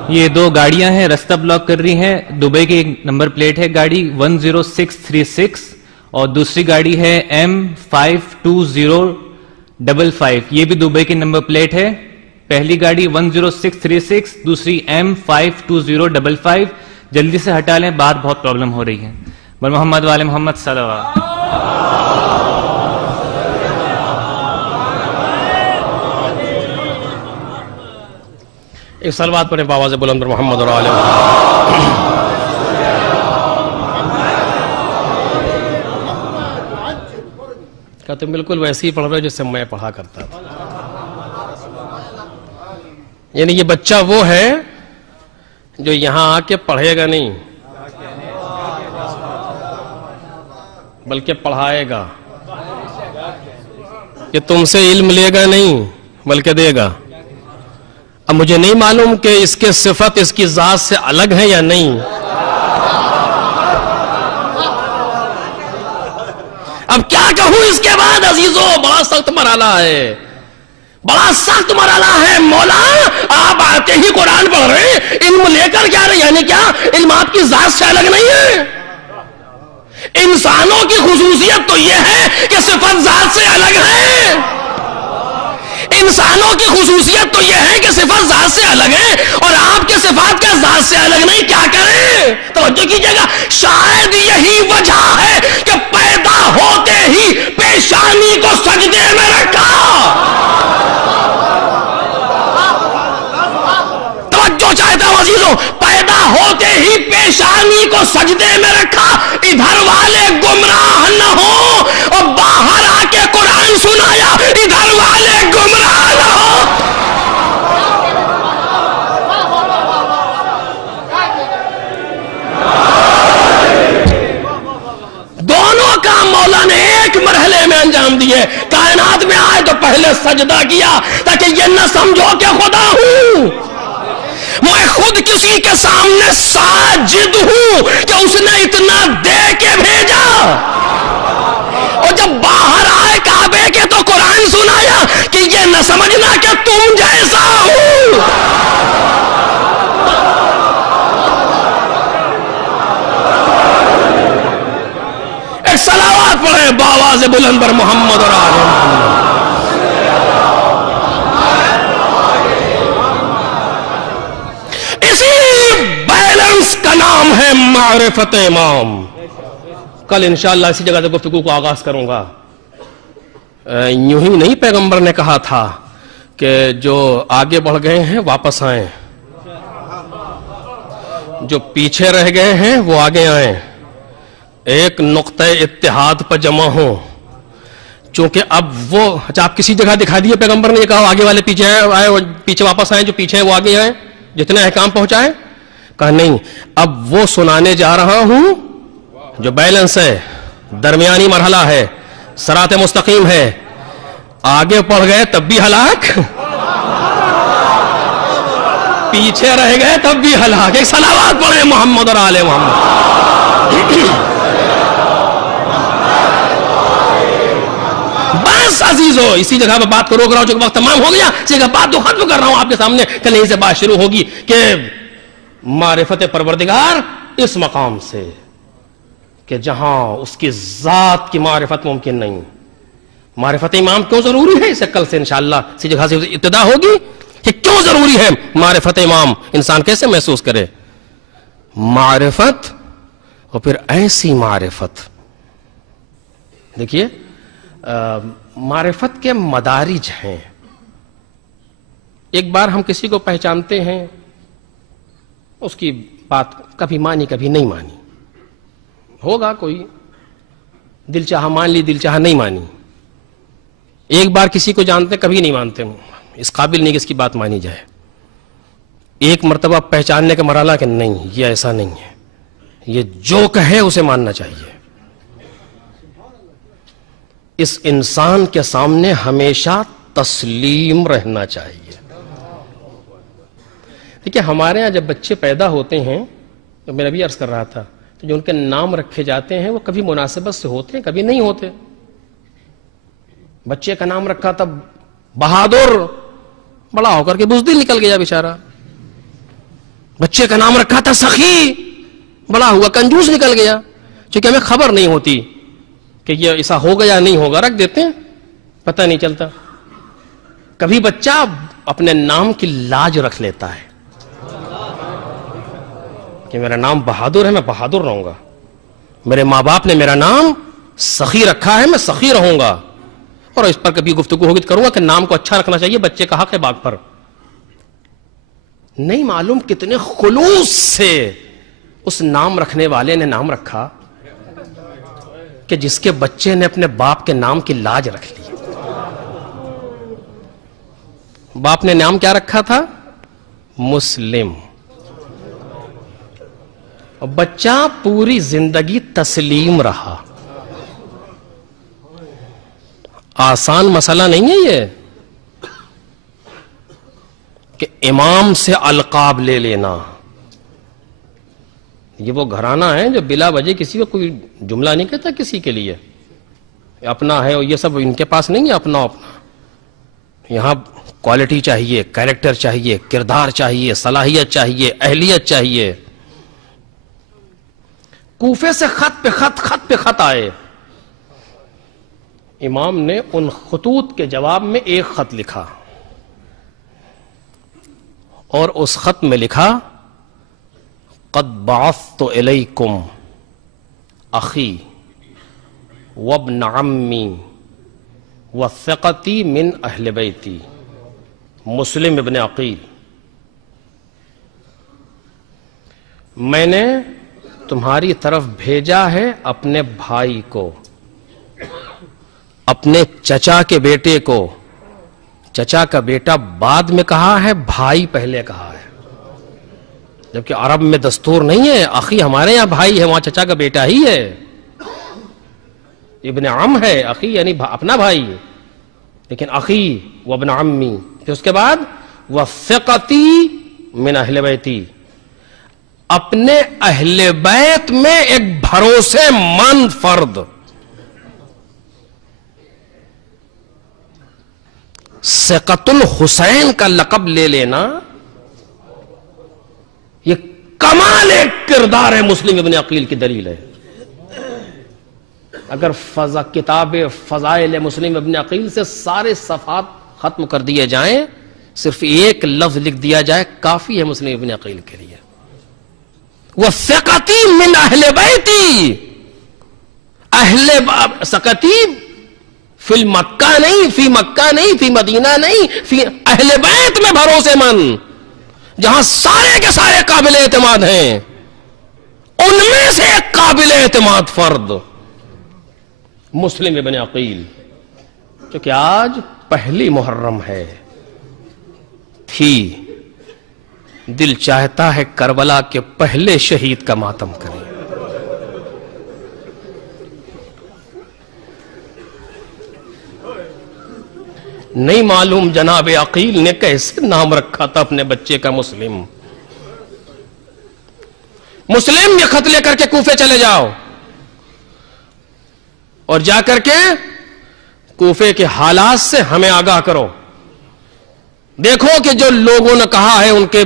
یہ دو گاڑیاں ہیں راستہ بلاک کر رہی ہیں. دبئی کی ایک نمبر پلیٹ ہے گاڑی 10636 اور دوسری گاڑی ہے M52055. یہ بھی دبئی کی نمبر پلیٹ ہے. پہلی گاڑی 10636، دوسری M52055. جلدی سے ہٹا لیں، باہر بہت پرابلم ہو رہی ہے. بر محمد والے محمد صلی اللہ علیہ وسلم. ایک صلوات پڑھیں بآواز بلند پر محمد اور آلہ. کہتے بالکل ویسے ہی پڑھ رہے ہو جس سے میں پڑھا کرتا تھا. یعنی یہ بچہ وہ ہے جو یہاں آ کے پڑھے گا نہیں بلکہ پڑھائے گا. کہ تم سے علم لے گا نہیں بلکہ دے گا. اب مجھے نہیں معلوم کہ اس کے صفت اس کی ذات سے الگ ہے یا نہیں. اب کیا کہوں اس کے بعد عزیزو، بڑا سخت مرحلہ ہے، بڑا سخت مرحلہ ہے. مولا آپ آتے ہی قرآن پڑھ رہے ہیں، علم لے کر کیا رہے، یعنی کیا علم آپ کی ذات سے الگ نہیں ہے؟ انسانوں کی خصوصیت تو یہ ہے کہ صفت ذات سے الگ ہے. انسانوں کی خصوصیت تو یہ ہے کہ صفات ذات سے الگ ہے، اور آپ کے صفات کا ذات سے الگ نہیں. کیا کریں؟ توجہ کیجئے گا. شاید یہی وجہ ہے کہ پیدا ہوتے ہی پیشانی کو سجدے میں رکھا. توجہ چاہتا ہوں عزیزوں، پیدا ہوتے ہی پیشانی کو سجدے میں رکھا. ادھر والے گمراہ نہ ہو اور باہر آ کے قرآن سنایا، ادھر والے گمراہ نہ ہو. دونوں کام مولا نے ایک مرحلے میں انجام دیے. کائنات میں آئے تو پہلے سجدہ کیا تاکہ یہ نہ سمجھو کہ خدا ہوں، میں خود کسی کے سامنے ساجد ہوں کہ اس نے اتنا دے کے بھیجا. اور جب باہر آئے کعبے کے تو قرآن سنایا کہ یہ نہ سمجھنا کہ تم جیسا ہوں. ایک صلوات پڑھیں بآواز بلند پر محمد اور آلہ محمد. بیلنس کا نام ہے معرفت امام. کل انشاءاللہ اسی جگہ سے گفتگو کو آغاز کروں گا. یوں ہی نہیں پیغمبر نے کہا تھا کہ جو آگے بڑھ گئے ہیں واپس آئیں، جو پیچھے رہ گئے ہیں وہ آگے آئیں، ایک نقطہ اتحاد پر جمع ہوں. چونکہ اب وہ آپ کسی جگہ دکھا دیے پیغمبر نے یہ کہا آگے والے پیچھے آئے، پیچھے واپس آئیں، جو پیچھے ہیں وہ آگے آئیں، جتنے احکام پہنچائے. کہا نہیں، اب وہ سنانے جا رہا ہوں جو بیلنس ہے، درمیانی مرحلہ ہے، صراط مستقیم ہے. آگے پڑھ گئے تب بھی ہلاک، پیچھے رہ گئے تب بھی ہلاک. ایک صلوات پڑھیں محمد اور آلہ محمد. بس عزیزو اسی جگہ پہ بات کو روک رہا ہوں چونکہ وقت تمام ہو گیا. اسی جگہ بات تو ختم کر رہا ہوں آپ کے سامنے. کل یہیں سے بات شروع ہوگی کہ معرفت پروردگار اس مقام سے کہ جہاں اس کی ذات کی معرفت ممکن نہیں. معرفت امام کیوں ضروری ہے، اسے کل سے انشاءاللہ اسی جگہ سے ابتدا ہوگی کہ کیوں ضروری ہے معرفت امام. انسان کیسے محسوس کرے معرفت، اور پھر ایسی معرفت. دیکھیے معرفت کے مدارج ہیں. ایک بار ہم کسی کو پہچانتے ہیں، اس کی بات کبھی مانی کبھی نہیں مانی، ہوگا کوئی دل چاہا مان لی، دل چاہا نہیں مانی. ایک بار کسی کو جانتے کبھی نہیں مانتے، اس قابل نہیں کہ اس کی بات مانی جائے. ایک مرتبہ پہچاننے کا مرحلہ کہ نہیں یہ ایسا نہیں ہے, یہ جو کہے اسے ماننا چاہیے. اس انسان کے سامنے ہمیشہ تسلیم رہنا چاہیے. دیکھیے ہمارے ہاں جب بچے پیدا ہوتے ہیں, تو میں ابھی عرض کر رہا تھا, تو جو ان کے نام رکھے جاتے ہیں وہ کبھی مناسبت سے ہوتے ہیں, کبھی نہیں ہوتے. بچے کا نام رکھا تھا بہادر, بڑا ہو کر کے بزدل نکل گیا بیچارہ. بچے کا نام رکھا تھا سخی, بڑا ہوا کنجوس نکل گیا. چونکہ ہمیں خبر نہیں ہوتی کہ یہ ایسا ہوگا یا نہیں ہوگا, رکھ دیتے ہیں, پتہ نہیں چلتا. کبھی بچہ اپنے نام کی لاج رکھ لیتا ہے کہ میرا نام بہادر ہے, میں بہادر رہوں گا. میرے ماں باپ نے میرا نام سخی رکھا ہے, میں سخی رہوں گا. اور اس پر کبھی گفتگو ہوگی تو کروں گا کہ نام کو اچھا رکھنا چاہیے, بچے کا حق ہے باغ پر. نہیں معلوم کتنے خلوص سے اس نام رکھنے والے نے نام رکھا کہ جس کے بچے نے اپنے باپ کے نام کی لاج رکھ لی. باپ نے نام کیا رکھا تھا؟ مسلم. اور بچہ پوری زندگی تسلیم رہا. آسان مسئلہ نہیں ہے یہ کہ امام سے القاب لے لینا. یہ وہ گھرانہ ہے جو بلا وجہ کسی کو کوئی جملہ نہیں کہتا کسی کے لیے اپنا ہے, اور یہ سب ان کے پاس نہیں ہے اپنا اپنا. یہاں کوالٹی چاہیے, کیریکٹر چاہیے, کردار چاہیے, صلاحیت چاہیے, اہلیت چاہیے. کوفے سے خط پہ خط آئے. امام نے ان خطوط کے جواب میں ایک خط لکھا, اور اس خط میں لکھا قد بعثت الیکم اخی وابن عمی وثقتی من اہل بیتی مسلم ابن عقیل. میں نے تمہاری طرف بھیجا ہے اپنے بھائی کو, اپنے چچا کے بیٹے کو. چچا کا بیٹا بعد میں کہا ہے, بھائی پہلے کہا ہے, جبکہ عرب میں دستور نہیں ہے. اخی ہمارے یہاں بھائی ہے, وہاں چچا کا بیٹا ہی ہے. ابن عم ہے, اخی یعنی اپنا بھائی, لیکن اخی وابن عمی. پھر اس کے بعد وثقتی من اہل بیتی, اپنے اہل بیت میں ایک بھروسے مند فرد. ثقۃ الحسین کا لقب لے لینا یہ کمال کردار ہے مسلم ابن عقیل کی دلیل ہے. اگر کتاب فضائل مسلم ابن عقیل سے سارے صفحات ختم کر دیے جائیں, صرف ایک لفظ لکھ دیا جائے کافی ہے مسلم ابن عقیل کے لیے. وثقتی من اہل بیتی, اہل ثقتی فی مکہ نہیں, فی مکہ نہیں, فی مدینہ نہیں, فی اہل بیت میں بھروسے مند, جہاں سارے کے سارے قابل اعتماد ہیں, ان میں سے ایک قابل اعتماد فرد مسلم ابن عقیل. کیونکہ آج پہلی محرم ہے, تھی دل چاہتا ہے کربلا کے پہلے شہید کا ماتم کریں. نہیں معلوم جناب عقیل نے کیسے نام رکھا تھا اپنے بچے کا مسلم. مسلم یہ خط لے کر کے کوفے چلے جاؤ, اور جا کر کے کوفے کے حالات سے ہمیں آگاہ کرو. دیکھو کہ جو لوگوں نے کہا ہے ان کے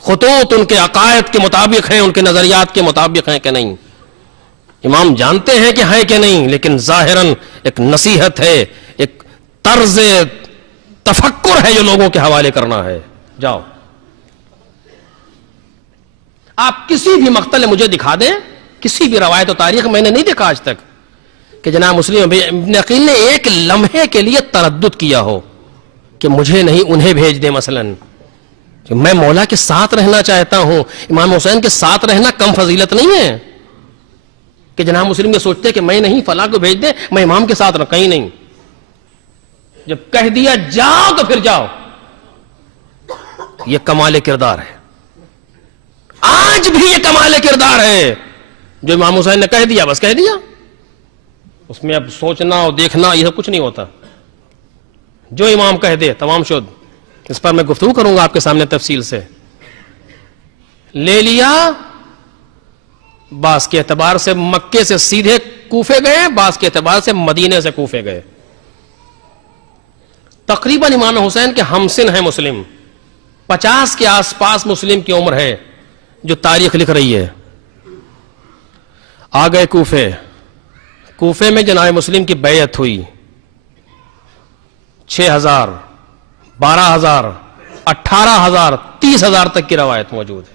خطوط ان کے عقائد کے مطابق ہیں, ان کے نظریات کے مطابق ہیں کہ نہیں. امام جانتے ہیں کہ ہے کہ نہیں, لیکن ظاہراً ایک نصیحت ہے, ایک طرز تفکر ہے جو لوگوں کے حوالے کرنا ہے. جاؤ, آپ کسی بھی مقتل مجھے دکھا دیں, کسی بھی روایت و تاریخ میں نے نہیں دیکھا آج تک کہ جناب مسلم ابن عقیل نے ایک لمحے کے لیے تردد کیا ہو کہ مجھے نہیں انہیں بھیج دیں. مثلاً میں مولا کے ساتھ رہنا چاہتا ہوں, امام حسین کے ساتھ رہنا کم فضیلت نہیں ہے کہ جناب مسلم یہ سوچتے کہ میں نہیں فلاں کو بھیج دیں, میں امام کے ساتھ رہوں. کہیں نہیں, جب کہہ دیا جاؤ تو پھر جاؤ. یہ کمال کردار ہے، آج بھی یہ کمال کردار ہے جو امام حسین نے کہہ دیا بس کہہ دیا، اس میں اب سوچنا اور دیکھنا یہ سب کچھ نہیں ہوتا، جو امام کہہ دے تمام شد۔ اس پر میں گفتگو کروں گا آپ کے سامنے تفصیل سے۔ لے لیا، بعض کے اعتبار سے مکے سے سیدھے کوفے گئے، بعض کے اعتبار سے مدینے سے کوفے گئے۔ تقریباً امام حسین کے ہمسن ہیں مسلم، 50 کے آس پاس مسلم کی عمر ہے جو تاریخ لکھ رہی ہے۔ آ گئے کوفے، کوفے میں جناب مسلم کی بیعت ہوئی، 6000 12000 18000 30,000 تک کی روایت موجود ہے،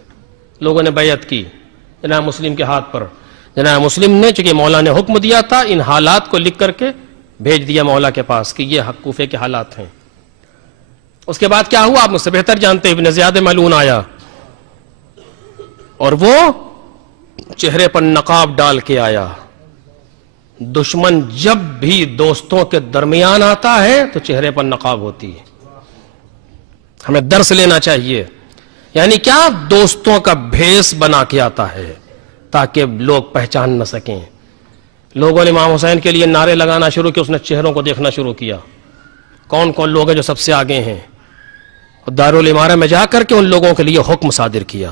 لوگوں نے بیعت کی جناب مسلم کے ہاتھ پر۔ جناب مسلم نے چونکہ مولا نے حکم دیا تھا ان حالات کو لکھ کر کے بھیج دیا مولا کے پاس کہ یہ حق کوفے کے حالات ہیں۔ اس کے بعد کیا ہوا آپ مجھ سے بہتر جانتے ہیں، ابن زیاد ملعون آیا اور وہ چہرے پر نقاب ڈال کے آیا۔ دشمن جب بھی دوستوں کے درمیان آتا ہے تو چہرے پر نقاب ہوتی ہے، ہمیں درس لینا چاہیے۔ یعنی کیا دوستوں کا بھیس بنا کے آتا ہے تاکہ لوگ پہچان نہ سکیں۔ لوگوں نے امام حسین کے لیے نعرے لگانا شروع کیا، اس نے چہروں کو دیکھنا شروع کیا، کون کون لوگ ہیں جو سب سے آگے ہیں، اور دارالعمارہ میں جا کر کے ان لوگوں کے لیے حکم صادر کیا۔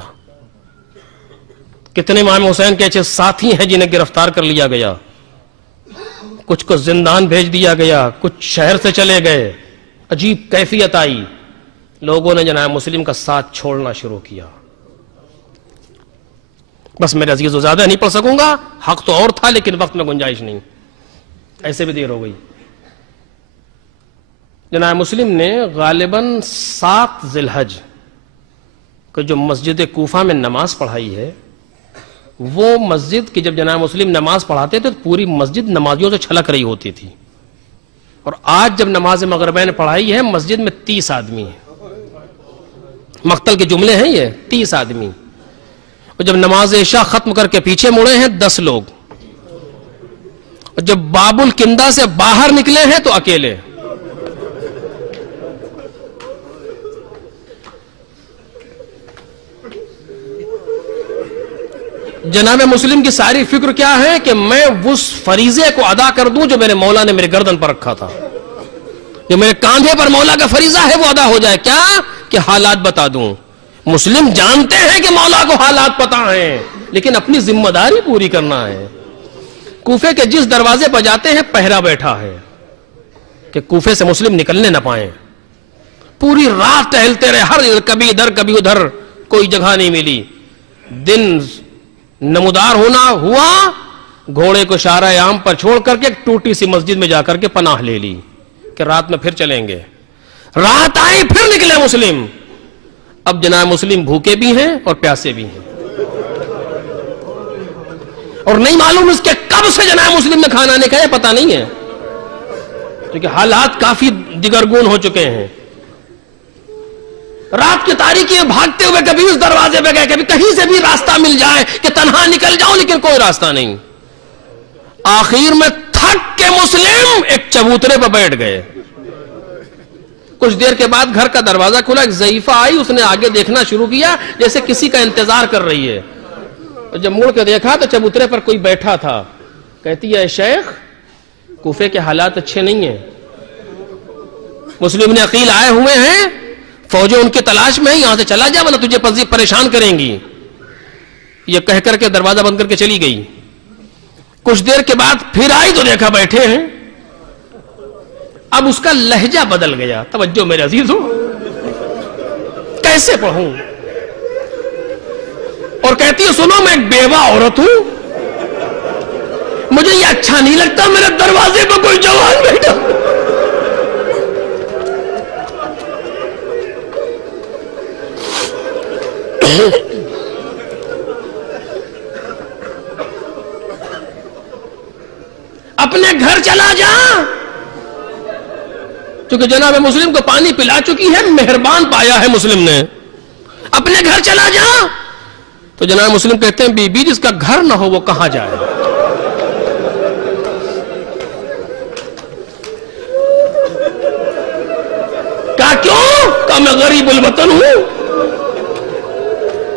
کتنے امام حسین کے ایسے ساتھی ہیں جنہیں گرفتار کر لیا گیا، کچھ کو زندان بھیج دیا گیا، کچھ شہر سے چلے گئے، عجیب کیفیت آئی، لوگوں نے جناب مسلم کا ساتھ چھوڑنا شروع کیا۔ بس میرے عزیز و زیادہ نہیں پڑھ سکوں گا، حق تو اور تھا لیکن وقت میں گنجائش نہیں، ایسے بھی دیر ہو گئی۔ جناب مسلم نے غالباً 7 ذی الحج کو جو مسجد کوفہ میں نماز پڑھائی ہے، وہ مسجد کی جب جناب مسلم نماز پڑھاتے تھے تو پوری مسجد نمازیوں سے چھلک رہی ہوتی تھی، اور آج جب نماز مغربین پڑھائی ہے مسجد میں 30 آدمی ہیں، مقتل کے جملے ہیں یہ 30 آدمی، اور جب نماز عشاء ختم کر کے پیچھے مڑے ہیں 10 لوگ، اور جب باب الکندہ سے باہر نکلے ہیں تو اکیلے۔ جناب مسلم کی ساری فکر کیا ہے کہ میں اس فریضے کو ادا کر دوں جو میرے مولا نے میرے گردن پر رکھا تھا، جو میرے کاندھے پر مولا کا فریضہ ہے وہ ادا ہو جائے۔ کیا کہ حالات بتا دوں۔ مسلم جانتے ہیں کہ مولا کو حالات پتہ ہیں لیکن اپنی ذمہ داری پوری کرنا ہے۔ کوفے کے جس دروازے پر جاتے ہیں پہرا بیٹھا ہے کہ کوفے سے مسلم نکلنے نہ پائیں، پوری رات ٹہلتے رہے، ہر کبھی ادھر کبھی ادھر، کوئی جگہ نہیں ملی۔ دن نمودار ہونا ہوا، گھوڑے کو شارع عام پر چھوڑ کر کے ایک ٹوٹی سی مسجد میں جا کر کے پناہ لے لی کہ رات میں پھر چلیں گے۔ رات آئی پھر نکلے مسلم، اب جناب مسلم بھوکے بھی ہیں اور پیاسے بھی ہیں، اور نہیں معلوم اس کے کب سے جناب مسلم نے کھانا نہیں کھایا پتہ نہیں ہے، کیونکہ حالات کافی دگرگون ہو چکے ہیں۔ رات کی تاریکی میں بھاگتے ہوئے کبھی اس دروازے پہ گئے، کبھی کہیں سے بھی راستہ مل جائے کہ تنہا نکل جاؤں، لیکن کوئی راستہ نہیں۔ آخر میں تھک کے مسلم ایک چبوترے پہ بیٹھ گئے۔ کچھ دیر کے بعد گھر کا دروازہ کھلا، ایک ضعیفہ آئی، اس نے آگے دیکھنا شروع کیا جیسے کسی کا انتظار کر رہی ہے، اور جب مڑ کے دیکھا تو چبوترے پر کوئی بیٹھا تھا۔ کہتی ہے شیخ کوفے کے حالات اچھے نہیں ہیں، مسلم نے عقیل آئے ہوئے ہیں، فوجیں ان کی تلاش میں ہیں، یہاں سے چلا جا ورنہ تجھے پریشان کریں گی۔ یہ کہہ کر کے دروازہ بند کر کے چلی گئی۔ کچھ دیر کے بعد پھر آئی تو دیکھا بیٹھے ہیں، اب اس کا لہجہ بدل گیا۔ توجہ میرے عزیز ہو، کیسے پڑھوں؟ اور کہتی ہے سنو میں ایک بیوہ عورت ہوں، مجھے یہ اچھا نہیں لگتا میرے دروازے پہ کوئی جوان بیٹھا۔ اپنے گھر چلا جا، چونکہ جناب مسلم کو پانی پلا چکی ہے، مہربان پایا ہے مسلم نے، اپنے گھر چلا جا۔ تو جناب مسلم کہتے ہیں بی بی جس کا گھر نہ ہو وہ کہاں جائے؟ کہا کیوں؟ کہا میں غریب الوطن ہوں،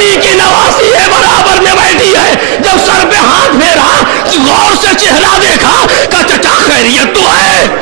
علی کی نواسی ہے برابر میں بیٹھی ہے. جب سر پہ ہاتھ پھیرا غور سے چہرہ دیکھا کہ چچا خیریت تو ہے؟